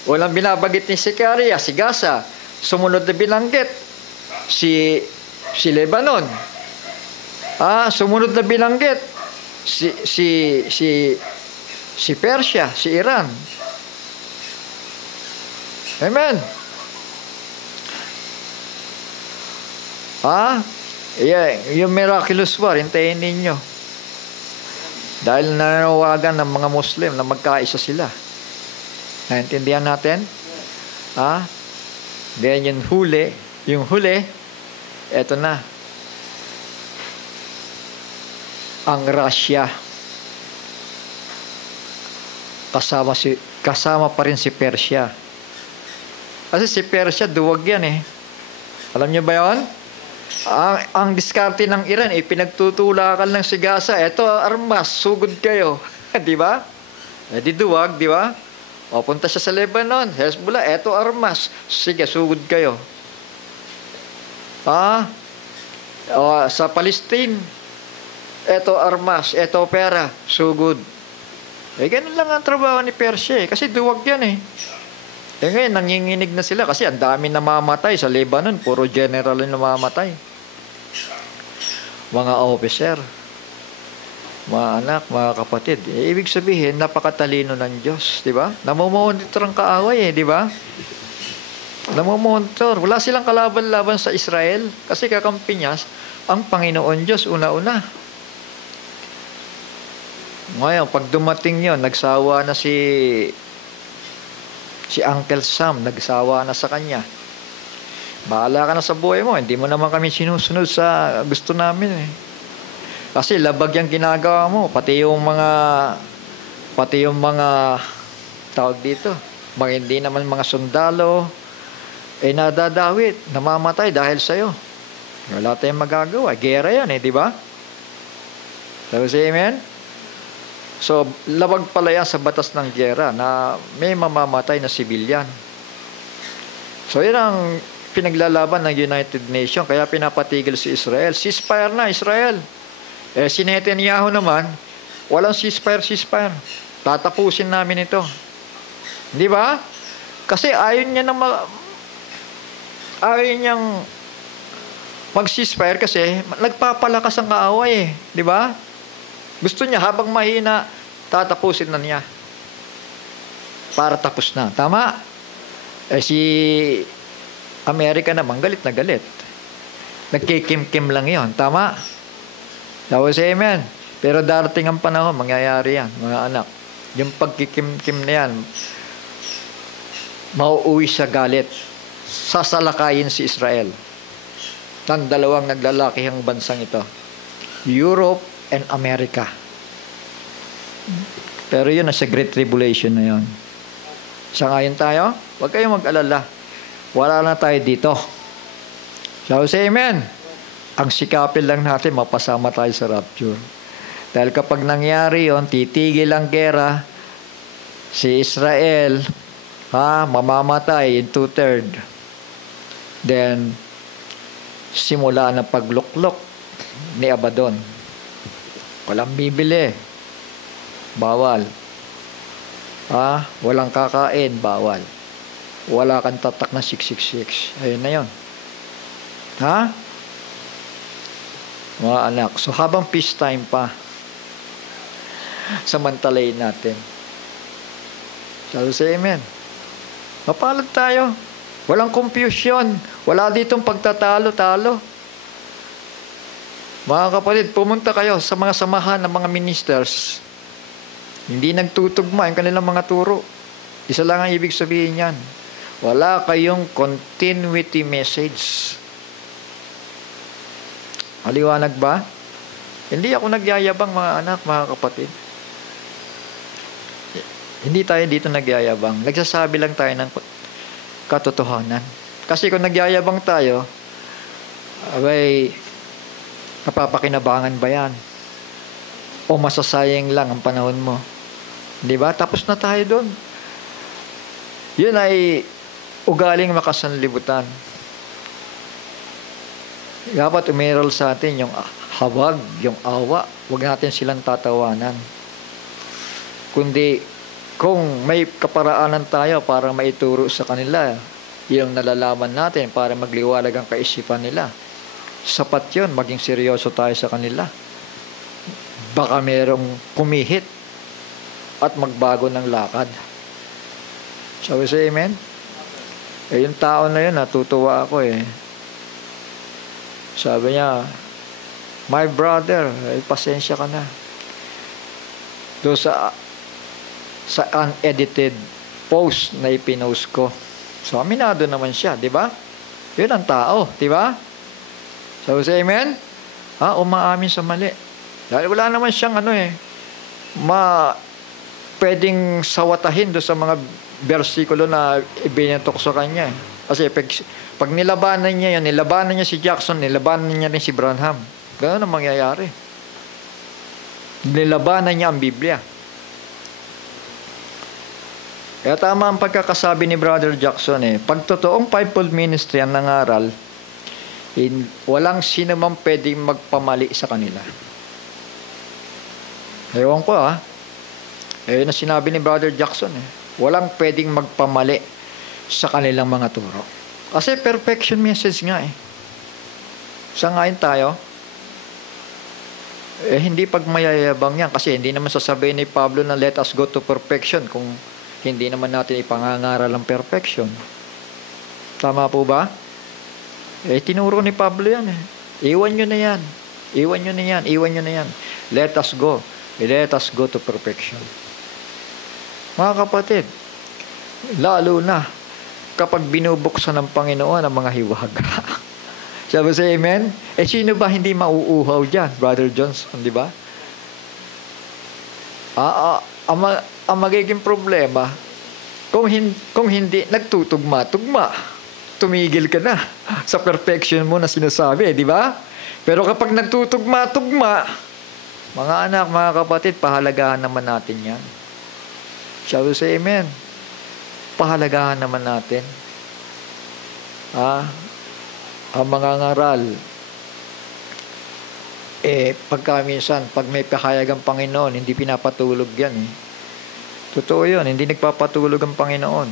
Walang binabagit ni Sekaria, si Gaza. Sumunod na binanggit, si Lebanon. Sumunod na binanggit, si Persia, si Iran. Amen. Yung miraculous war, hintayin ninyo. Dahil nananawagan ng mga Muslim na magkaisa sila. Naintindihan natin? Then yung huli, eto na. Ang Russia. Kasama pa rin si Persia. Kasi si Persia, duwag yan eh. Alam niyo ba yun? Ang diskarte ng Iran, pinagtutulakan lang si Gaza. Eto, armas, sugod kayo. Di ba? Di duwag, di ba? O, punta siya sa Lebanon, Hezbollah, eto armas. Sige, sugod kayo. Sa Palestine, eto armas, eto pera, sugod. Ganun lang ang trabaho ni Persia kasi duwag yan eh. Ngayon, nanginginig na sila kasi ang dami namamatay sa Lebanon. Puro general yung namamatay. Mga officer, mga anak, mga kapatid. Ibig sabihin, napakatalino ng Diyos. Di ba? Namumonitor ang kaaway di ba? Namumonitor. Wala silang kalaban-laban sa Israel kasi kakampi niya ang Panginoon Diyos una-una. Ngayon, pag dumating yon, nagsawa na si Uncle Sam, nagsawa na sa kanya. Bahala ka na sa buhay mo. Hindi mo naman kami sinusunod sa gusto namin eh. Kasi labag yung ginagawa mo. Pati yung mga tawag dito, mga hindi naman mga sundalo, nadadawit, namamatay dahil sa'yo. Wala tayong magagawa. Gera yan di ba? So, say amen? So, labag pala yan sa batas ng gera na may mamamatay na sibilyan. So, yan ang pinaglalaban ng United Nations. Kaya pinapatigil si Israel. Ceasefire na, Israel. Si Netanyahu naman, walang ceasefire. Tatapusin namin ito. Di ba? Kasi ayaw niyang mag-ceasefire kasi nagpapalakas ang kaaway Di ba? Gusto niya habang mahina, tatapusin na niya. Para tapos na. Tama? Si Amerika naman, galit na galit. Nagkikim-kim lang yon. Tama? Tapos amen. Pero darating ang panahon, mangyayari yan, mga anak. Yung pagkikim-kim na yan, mauuwi sa galit. Sasalakayin si Israel. Ng dalawang naglalakihang bansang ito. Europe and America. Pero yun, nasa Great Tribulation na yun. Sangayon tayo? Huwag kayong mag-alala. Wala na tayo dito. So, say amen. Ang sikapin lang natin, mapasama tayo sa rapture. Dahil kapag nangyari yon, titigil ang gera, si Israel, mamamatay in 2/3. Then, simula na pagluklok ni Abaddon. Walang bibili. Bawal. Walang kakain. Bawal. Wala kang tatak na 666. Ayun na yun. Mga anak. So, habang peacetime pa, samantalayin natin. So, say amen. Mapalad tayo. Walang confusion. Wala ditong pagtatalo-talo. Mga kapatid, pumunta kayo sa mga samahan ng mga ministers. Hindi nagtutugma ang kanilang mga turo. Isa lang ang ibig sabihin yan. Wala kayong continuity message. Maliwanag ba? Hindi ako nagyayabang, mga anak, mga kapatid. Hindi tayo dito nagyayabang. Nagsasabi lang tayo ng katotohanan. Kasi kung nagyayabang tayo, napapakinabangan ba yan? O masasayang lang ang panahon mo? Di ba? Tapos na tayo doon. Yun ay ugaling makasanlibutan. Dapat umiral sa atin yung hawag, yung awa. Huwag natin silang tatawanan. Kundi, kung may kaparaanan tayo para maituro sa kanila, yung nalalaman natin para magliwalag ang kaisipan nila. Sapat yun, maging seryoso tayo sa kanila. Baka merong kumihit at magbago ng lakad. Shall we say amen? Yung tao na yun, natutuwa ako Sabi niya, my brother, pasensya ka na. Doon sa unedited post na ipinost ko. So, aminado naman siya, di ba? Yun ang tao, di ba? So, say amen? Umaamin sa mali. Dahil wala naman siyang pwedeng sawatahin doon sa mga versikulo na ibinatok sa kanya. Kasi pag nilabanan niya yan, nilabanan niya si Jackson, nilabanan niya rin si Branham. Ganoon ang mangyayari. Nilabanan niya ang Biblia. Kaya tama ang pagkakasabi ni Brother Jackson pag totoong fivefold ministry ang nangaral, walang sino man pwedeng magpamali sa kanila. Ewan ko na sinabi ni Brother Jackson walang pwedeng magpamali sa kanilang mga turo. Kasi perfection message nga Sangayon tayo, hindi pagmayayabang yan kasi hindi naman sasabihin ni Pablo na let us go to perfection kung hindi naman natin ipangangaral ang perfection. Tama po ba? Tinuro ni Pablo yan Iwan nyo na yan. Iwan nyo na yan. Iwan nyo na yan. Let us go Let us go to perfection. Mga kapatid, lalo na kapag binubuksan ng Panginoon ang mga hiwaga. Sabi sa amen? Sino ba hindi mauuhaw dyan? Brother Johnson, di ba? Ang magiging problema, kung hindi nagtutugma-tugma, tumigil ka na sa perfection mo na sinasabi, di ba? Pero kapag nagtutugma-tugma, mga anak, mga kapatid, pahalagahan naman natin yan. Shall we say amen? Pahalagahan naman natin. Ang mga ngaral, pagka minsan, pag may pahayag ang Panginoon, hindi pinapatulog yan. Totoo yun, hindi nagpapatulog ang Panginoon.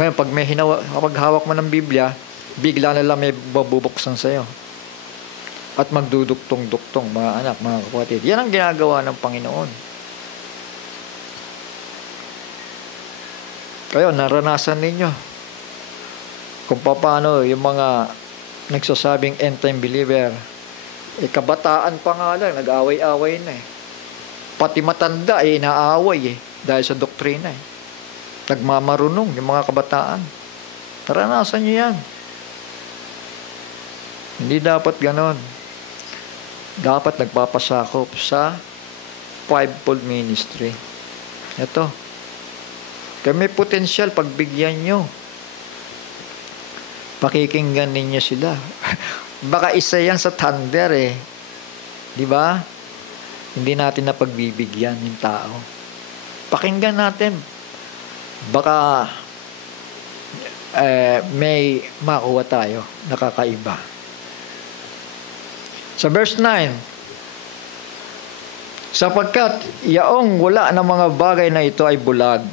Ngayon, pag hawak mo ng Biblia, bigla na lang may babubuksan sa'yo. At magduduktong-duktong, mga anak, mga kapatid. Yan ang ginagawa ng Panginoon. Kayo, naranasan ninyo kung paano yung mga nagsasabing end-time believer, kabataan pa nga lang, nag-away-away na Pati matanda inaaway dahil sa doktrina Nagmamarunong yung mga kabataan. Naranasan nyo yan. Hindi dapat ganon. Dapat nagpapasakop sa fivefold ministry. Ito. Kaya may potensyal pagbigyan nyo. Pakikinggan ninyo sila. Baka isa yan sa thunder Di ba? Hindi natin napagbibigyan yung tao. Pakinggan natin. Baka may makuha tayo nakakaiba. Sa verse 9, sapagkat yaong wala ng mga bagay na ito ay bulag,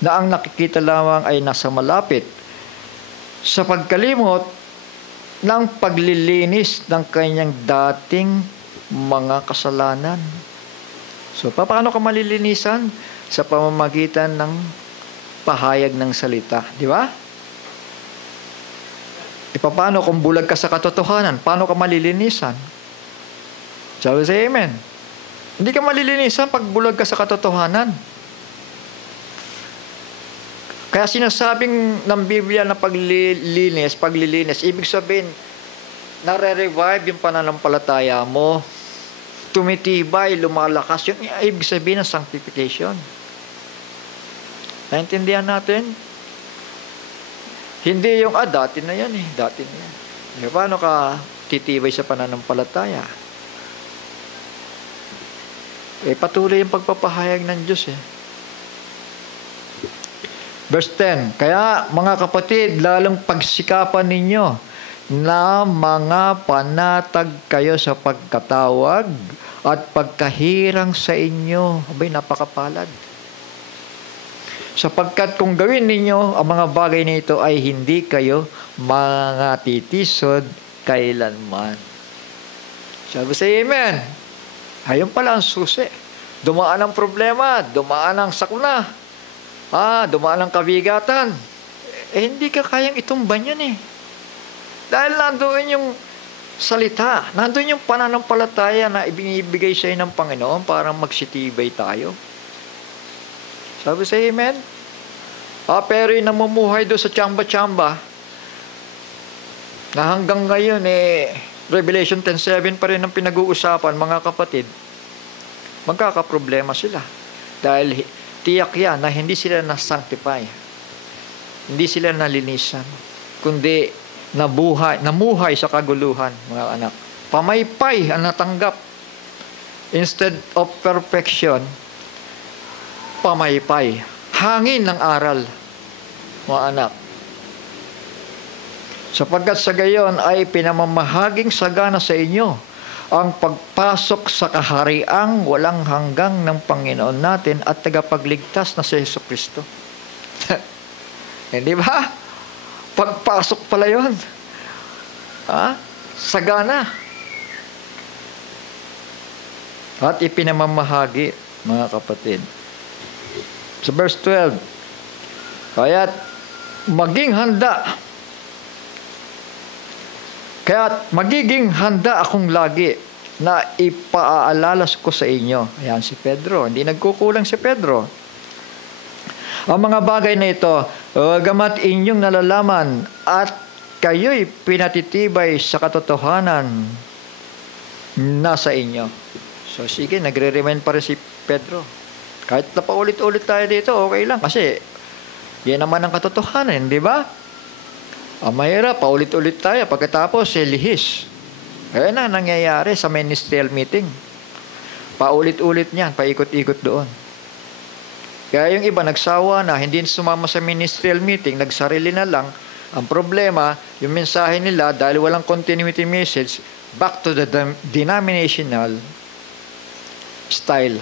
na ang nakikita lamang ay nasa malapit, sa pagkalimot ng paglilinis ng kanyang dating mga kasalanan. So, paano ka malilinisan? Sa pamamagitan ng pahayag ng salita. Di ba? Paano kung bulag ka sa katotohanan? Paano ka malilinisan? Shall we say amen? Hindi ka malilinisan pag bulag ka sa katotohanan. Kaya sinasabing ng Biblia na paglilinis, ibig sabihin, nare-revive yung pananampalataya mo, tumitibay, lumalakas, yung ibig sabihin ng sanctification. Naintindihan natin? Hindi yung, dati na yan dati na yan. Paano ka titibay sa pananampalataya? Patuloy yung pagpapahayag ng Diyos Verse 10, kaya mga kapatid, lalong pagsikapan ninyo na mga panatag kayo sa pagkatawag at pagkahirang sa inyo. Abay, napakapalad. Sapagkat kung gawin ninyo ang mga bagay nito ay hindi kayo mga titisod kailanman. Sabi sa amen. Ayun pala ang susi. Dumaan ang problema, dumaan ang sakuna, dumaan ang kabigatan. Hindi ka kayang itumban yan Dahil nandoon yung salita, nandoon yung pananampalataya na ibinibigay sa'yo ng Panginoon para magsitibay tayo. Sabi sa amen? Pero yung namumuhay doon sa tsamba-tsamba, na hanggang ngayon Revelation 10:7 pa rin ang pinag-uusapan, mga kapatid, magkakaproblema sila. Dahil tiyak yan na hindi sila na-sanctify. Hindi sila nalinisan. Kundi namuhay sa kaguluhan, mga anak. Pamaypay ang natanggap. Instead of perfection, pamaypay. Hangin ng aral, mga anak. Sapagkat sa gayon ay pinamamahaging sagana sa inyo ang pagpasok sa kahariang walang hanggang ng Panginoon natin at tagapagligtas na si Jesucristo. Hindi ba? Pagpasok pala yun. Sagana. At ipinamamahagi, mga kapatid. Sa verse 12, kaya't magiging handa akong lagi na ipaalala ko sa inyo. Ayan si Pedro. Hindi nagkukulang si Pedro. Ang mga bagay na ito, gamat inyong nalalaman at kayo'y pinatitibay sa katotohanan na sa inyo. So sige, nagre-remind pa rin si Pedro. Kahit na paulit-ulit tayo dito, okay lang. Kasi yan naman ang katotohanan, di ba? Ang mahirap, paulit-ulit tayo. Pagkatapos, lihis. Ayan na nangyayari sa ministerial meeting. Paulit-ulit niyan, paikot-ikot doon. Kaya yung iba nagsawa na, hindi sumama sa ministerial meeting, nagsarili na lang. Ang problema, yung mensahe nila, dahil walang continuity message, back to the denominational style.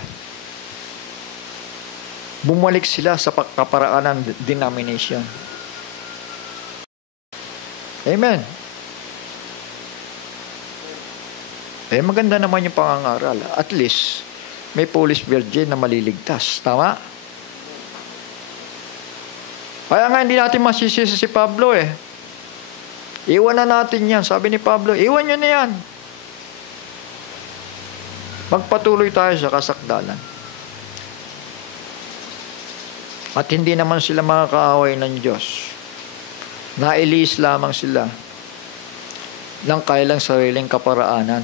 Bumalik sila sa kaparaan ng denomination. Amen. Maganda naman yung pangangaral. At least, may Polish Virgin na maliligtas. Tama? Kaya nga hindi natin masisisi si Pablo Iwan na natin yan. Sabi ni Pablo, iwan nyo na yan. Magpatuloy tayo sa kasakdalan. At hindi naman sila mga kaaway ng Diyos. Nailis lamang sila ng kailang sariling kaparaanan.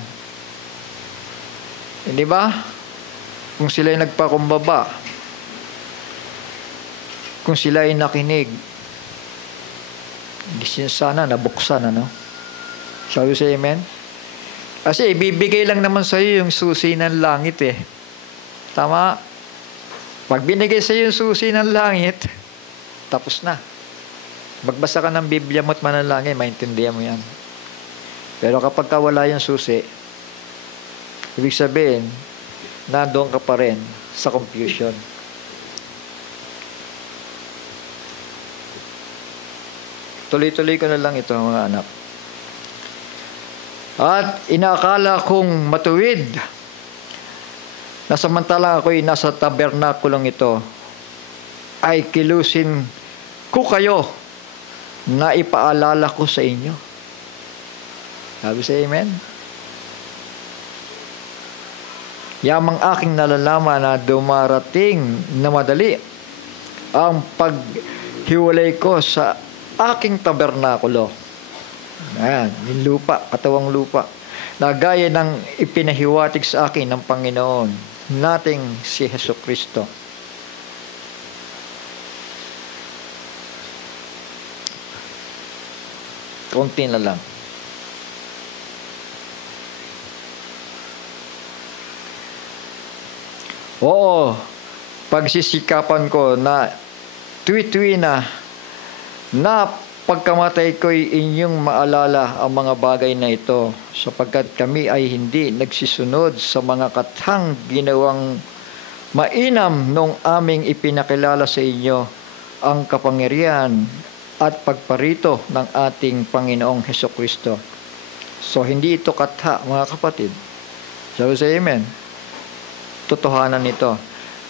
Hindi ba? Kung sila'y nagpakumbaba, kung sila ay nakinig, hindi sana nabuksan, Shall we say amen? Kasi ibibigay lang naman sa iyo yung susi ng langit Tama? Pag binigay sa iyo yung susi ng langit, tapos na. Magbasa ka ng Biblia mo at manalangin, maintindihan mo yan. Pero kapag wala yung susi, ibig sabihin, nandoon ka pa rin sa confusion. Tuloy-tuloy ko na lang ito, mga anak. At inaakala kong matuwid na samantalang ako'y nasa tabernakulong ito, ay kilusin ko kayo na ipaalala ko sa inyo. Sabi sa amen? Yamang aking nalalaman na dumarating na madali ang paghiwalay ko sa aking tabernakulo. Ayan, yung lupa, katawang lupa, na gaya ng ipinahiwatig sa akin ng Panginoon nating si Jesucristo. Konti na lang. Oo, pagsisikapan ko na tuwi-tuwi na pagkamatay ko'y inyong maalala ang mga bagay na ito, sapagkat kami ay hindi nagsisunod sa mga katang ginawang mainam nung aming ipinakilala sa inyo ang kapangyarihan at pagparito ng ating Panginoong Hesukristo. So, hindi ito katha, mga kapatid. So, say amen. Totohanan nito.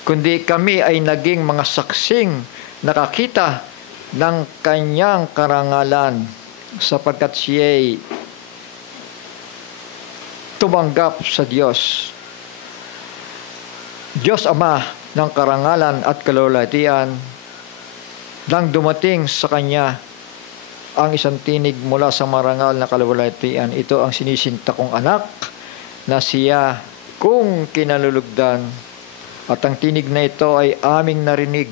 Kundi kami ay naging mga saksing nakakita ng kanyang karangalan, sapagkat siya'y tumanggap sa Diyos. Diyos Ama ng karangalan at kalulatian, nang dumating sa Kanya ang isang tinig mula sa marangal na kalulatian. Ito ang sinisinta kong anak na siya kung kinalulugdan, at ang tinig na ito ay aming narinig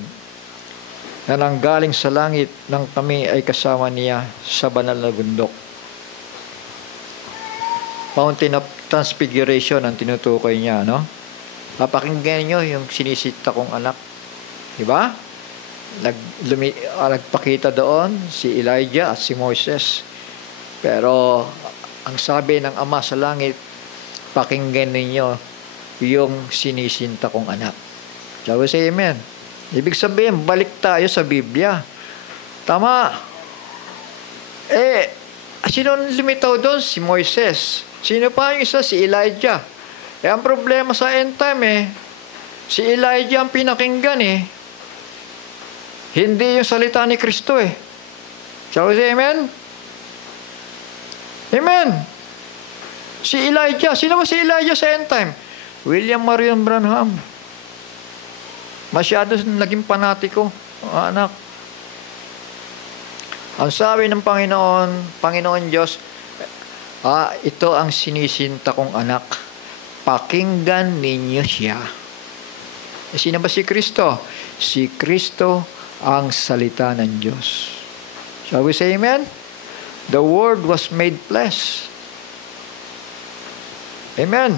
na nanggaling sa langit nang kami ay kasama niya sa banal na bundok. Mountain of Transfiguration ang tinutukoy niya, Papakinggan nyo yung sinisita kong anak. Diba? Nagpakita doon si Elijah at si Moses. Pero ang sabi ng Ama sa langit, pakinggan ninyo yung sinisinta kong anak. Shall we say amen? Ibig sabihin, balik tayo sa Biblia. Tama. Sino lumitaw doon? Si Moises. Sino pa yung isa? Si Elijah. Ang problema sa end time si Elijah ang pinakinggan Hindi yung salita ni Kristo Shall we say amen? Amen. Si Elijah. Sino ba si Elijah sa end time? William Marion Branham. Masyado naging panatiko, mga anak. Ang sabi ng Panginoon Diyos, ito ang sinisinta kong anak. Pakinggan ninyo siya. Sino ba si Kristo? Si Kristo ang salita ng Diyos. Shall we say amen? The Word was made flesh. Amen.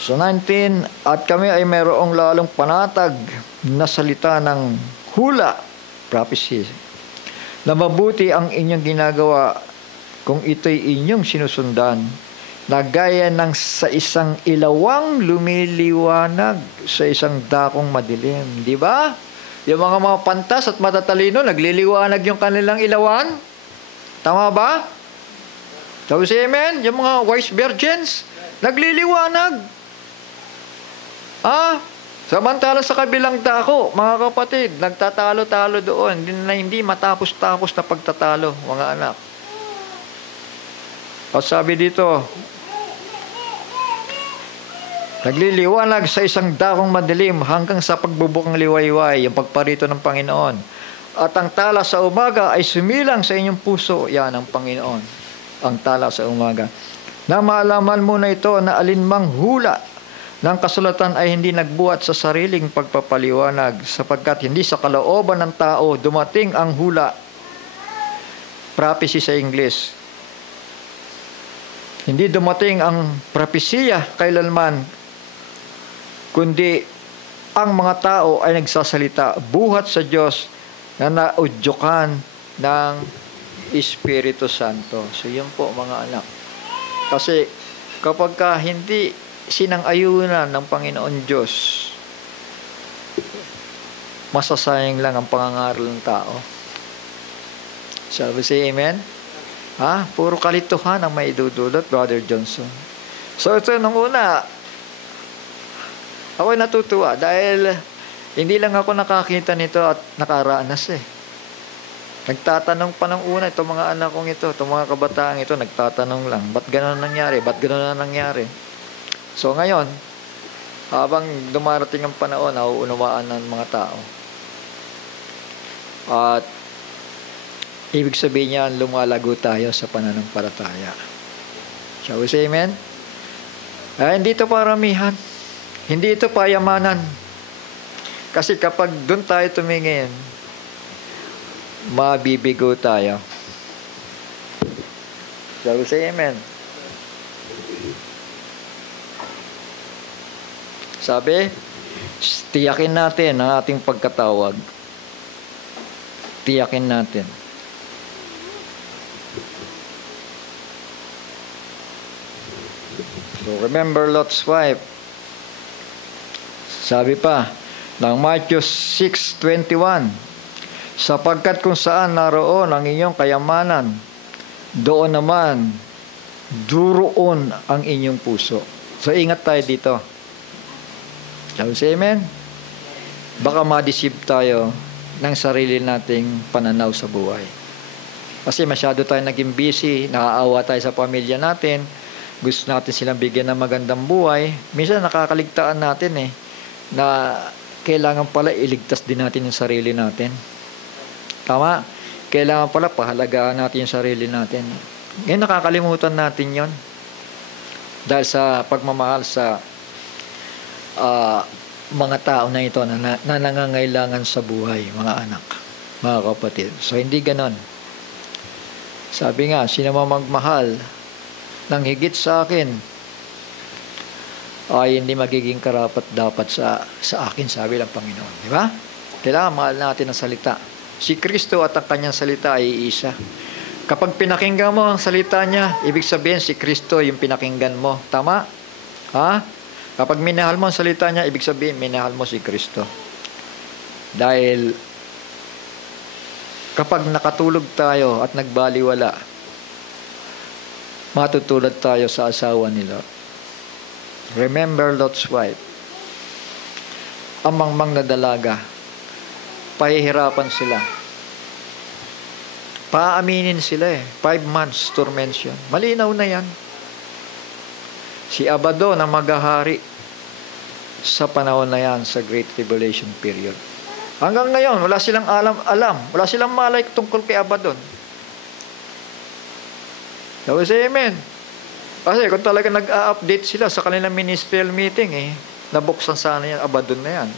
So 19, at kami ay mayroong lalong panatag na salita ng hula, prophecy, na mabuti ang inyong ginagawa kung ito'y inyong sinusundan, na gaya ng sa isang ilawang lumiliwanag sa isang dakong madilim. Di ba? Yung mga pantas at matatalino, nagliliwanag yung kanilang ilawan. Tama ba? Sabi si amen? Yung mga wise virgins, nagliliwanag. Samantala sa kabilang dako, mga kapatid, nagtatalo-talo doon, hindi matapos-tapos na pagtatalo, mga anak. At sabi dito, nagliliwanag sa isang dakong madilim hanggang sa pagbubukang liwayway, yung pagparito ng Panginoon. At ang tala sa umaga ay sumilang sa inyong puso, yan ang Panginoon. Ang tala sa umaga. Na maalaman mo na ito na alinmang hula ng kasulatan ay hindi nagbuhat sa sariling pagpapaliwanag, sapagkat hindi sa kalooban ng tao dumating ang hula. Prophecy sa English. Hindi dumating ang propesya kailanman, kundi ang mga tao ay nagsasalita buhat sa Diyos na naudyukan ng Espiritu Santo. So yun po, mga anak. Kasi kapag hindi sinang-ayunan ng Panginoon Diyos, masasayang lang ang pangangaral ng tao. Shall we say amen? Puro kalituhan ang may idudulot, Brother Johnson. So ito, nung una, ako'y natutuwa dahil hindi lang ako nakakita nito at nakaranas Nagtatanong pa ng una, itong mga anak kong ito, itong mga kabataan ito, nagtatanong lang, ba't gano'n nangyari? Ba't gano'n na nangyari? So ngayon, habang dumarating ang panahon, nauunawaan ng mga tao. At ibig sabihin niyan, lumalago tayo sa pananampalataya. Shall we say amen? Hindi ito paramihan. Hindi ito payamanan. Kasi kapag doon tayo tumingin, mabibigo tayo. Shall we say amen? Sabi, tiyakin natin ang ating pagkatawag. Tiyakin natin. So remember Lot's wife. Sabi pa, ng Matthew 6:21, sapagkat kung saan naroon ang inyong kayamanan, doon naman duroon ang inyong puso. So ingat tayo dito. Shall we say amen? Baka ma-deceive tayo ng sarili nating pananaw sa buhay. Kasi masyado tayo naging busy, nakaawa tayo sa pamilya natin, gusto natin silang bigyan ng magandang buhay. Minsan nakakaligtaan natin na kailangan pala iligtas din natin yung sarili natin. Tama? Kailangan pala pahalagaan natin yung sarili natin. Ngayon nakakalimutan natin yon dahil sa pagmamahal sa mga tao na ito na nangangailangan sa buhay, mga anak, mga kapatid. So hindi ganon. Sabi nga, sino magmahal ng higit sa akin ay hindi magiging karapat dapat sa akin, sabi ng Panginoon. Di ba? Kailangan mahal natin ang salita. Si Kristo at ang kanyang salita ay isa. Kapag pinakinggan mo ang salita niya, ibig sabihin si Kristo yung pinakinggan mo. Tama? Kapag minahal mo ang salita niya, ibig sabihin minahal mo si Kristo. Dahil kapag nakatulog tayo at nagbaliwala, matutulad tayo sa asawa ni Lot. Remember Lot's wife. Ang mangmang na dalaga, pahihirapan sila. Paaminin sila eh. 5 months tormention. Malinaw na yan. Si Abaddon ang maghahari sa panahon na yan, sa Great Tribulation period. Hanggang ngayon, wala silang alam. Wala silang malay tungkol kay Abaddon. Sabi sa amen. Kasi kung talaga nag-a-update sila sa kanilang ministerial meeting, nabuksan sana yan, Abaddon na yan.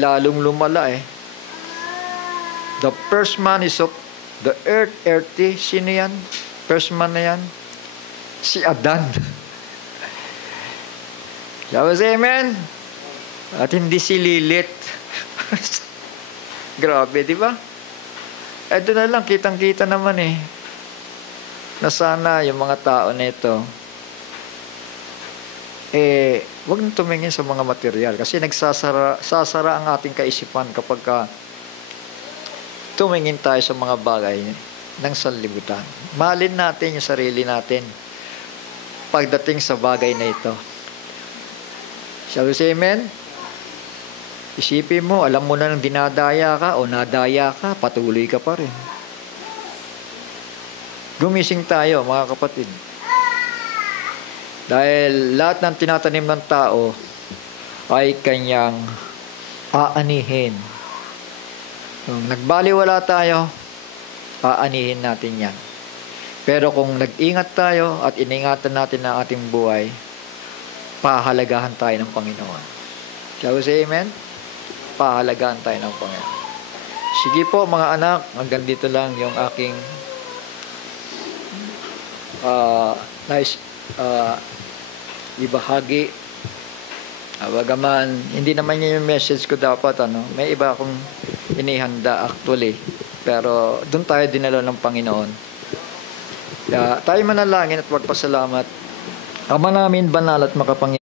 Lalong lumala eh. The first man is of the earth, earthy. Sino yan? First man na yan? Si Adan. Sabi sa amen. At hindi si Lilith. Grabe, di ba? Eto na lang, kitang-kita naman na sana yung mga tao na ito, huwag na tumingin sa mga material kasi sasara ang ating kaisipan kapag tumingin tayo sa mga bagay ng sanlibutan. Mahalin natin yung sarili natin pagdating sa bagay na ito. Shall we say amen? Isipin mo, alam mo na nang dinadaya ka o nadaya ka, patuloy ka pa rin. Gumising tayo, mga kapatid. Dahil lahat ng tinatanim ng tao ay kanyang aanihin. Kung nagbaliwala tayo, aanihin natin yan. Pero kung nag-ingat tayo at iningatan natin ang ating buhay, pahalagahan tayo ng Panginoon. Shall we say amen? Pahalagahan tayo ng Panginoon. Sige po mga anak, hanggang dito lang yung aking ibahagi. Bagaman, hindi naman yun yung message ko dapat, may iba akong inihanda actually. Pero doon tayo dinala ng Panginoon. Kaya tayo manalangin at magpasalamat. Ama namin, banal at makapangyarihan.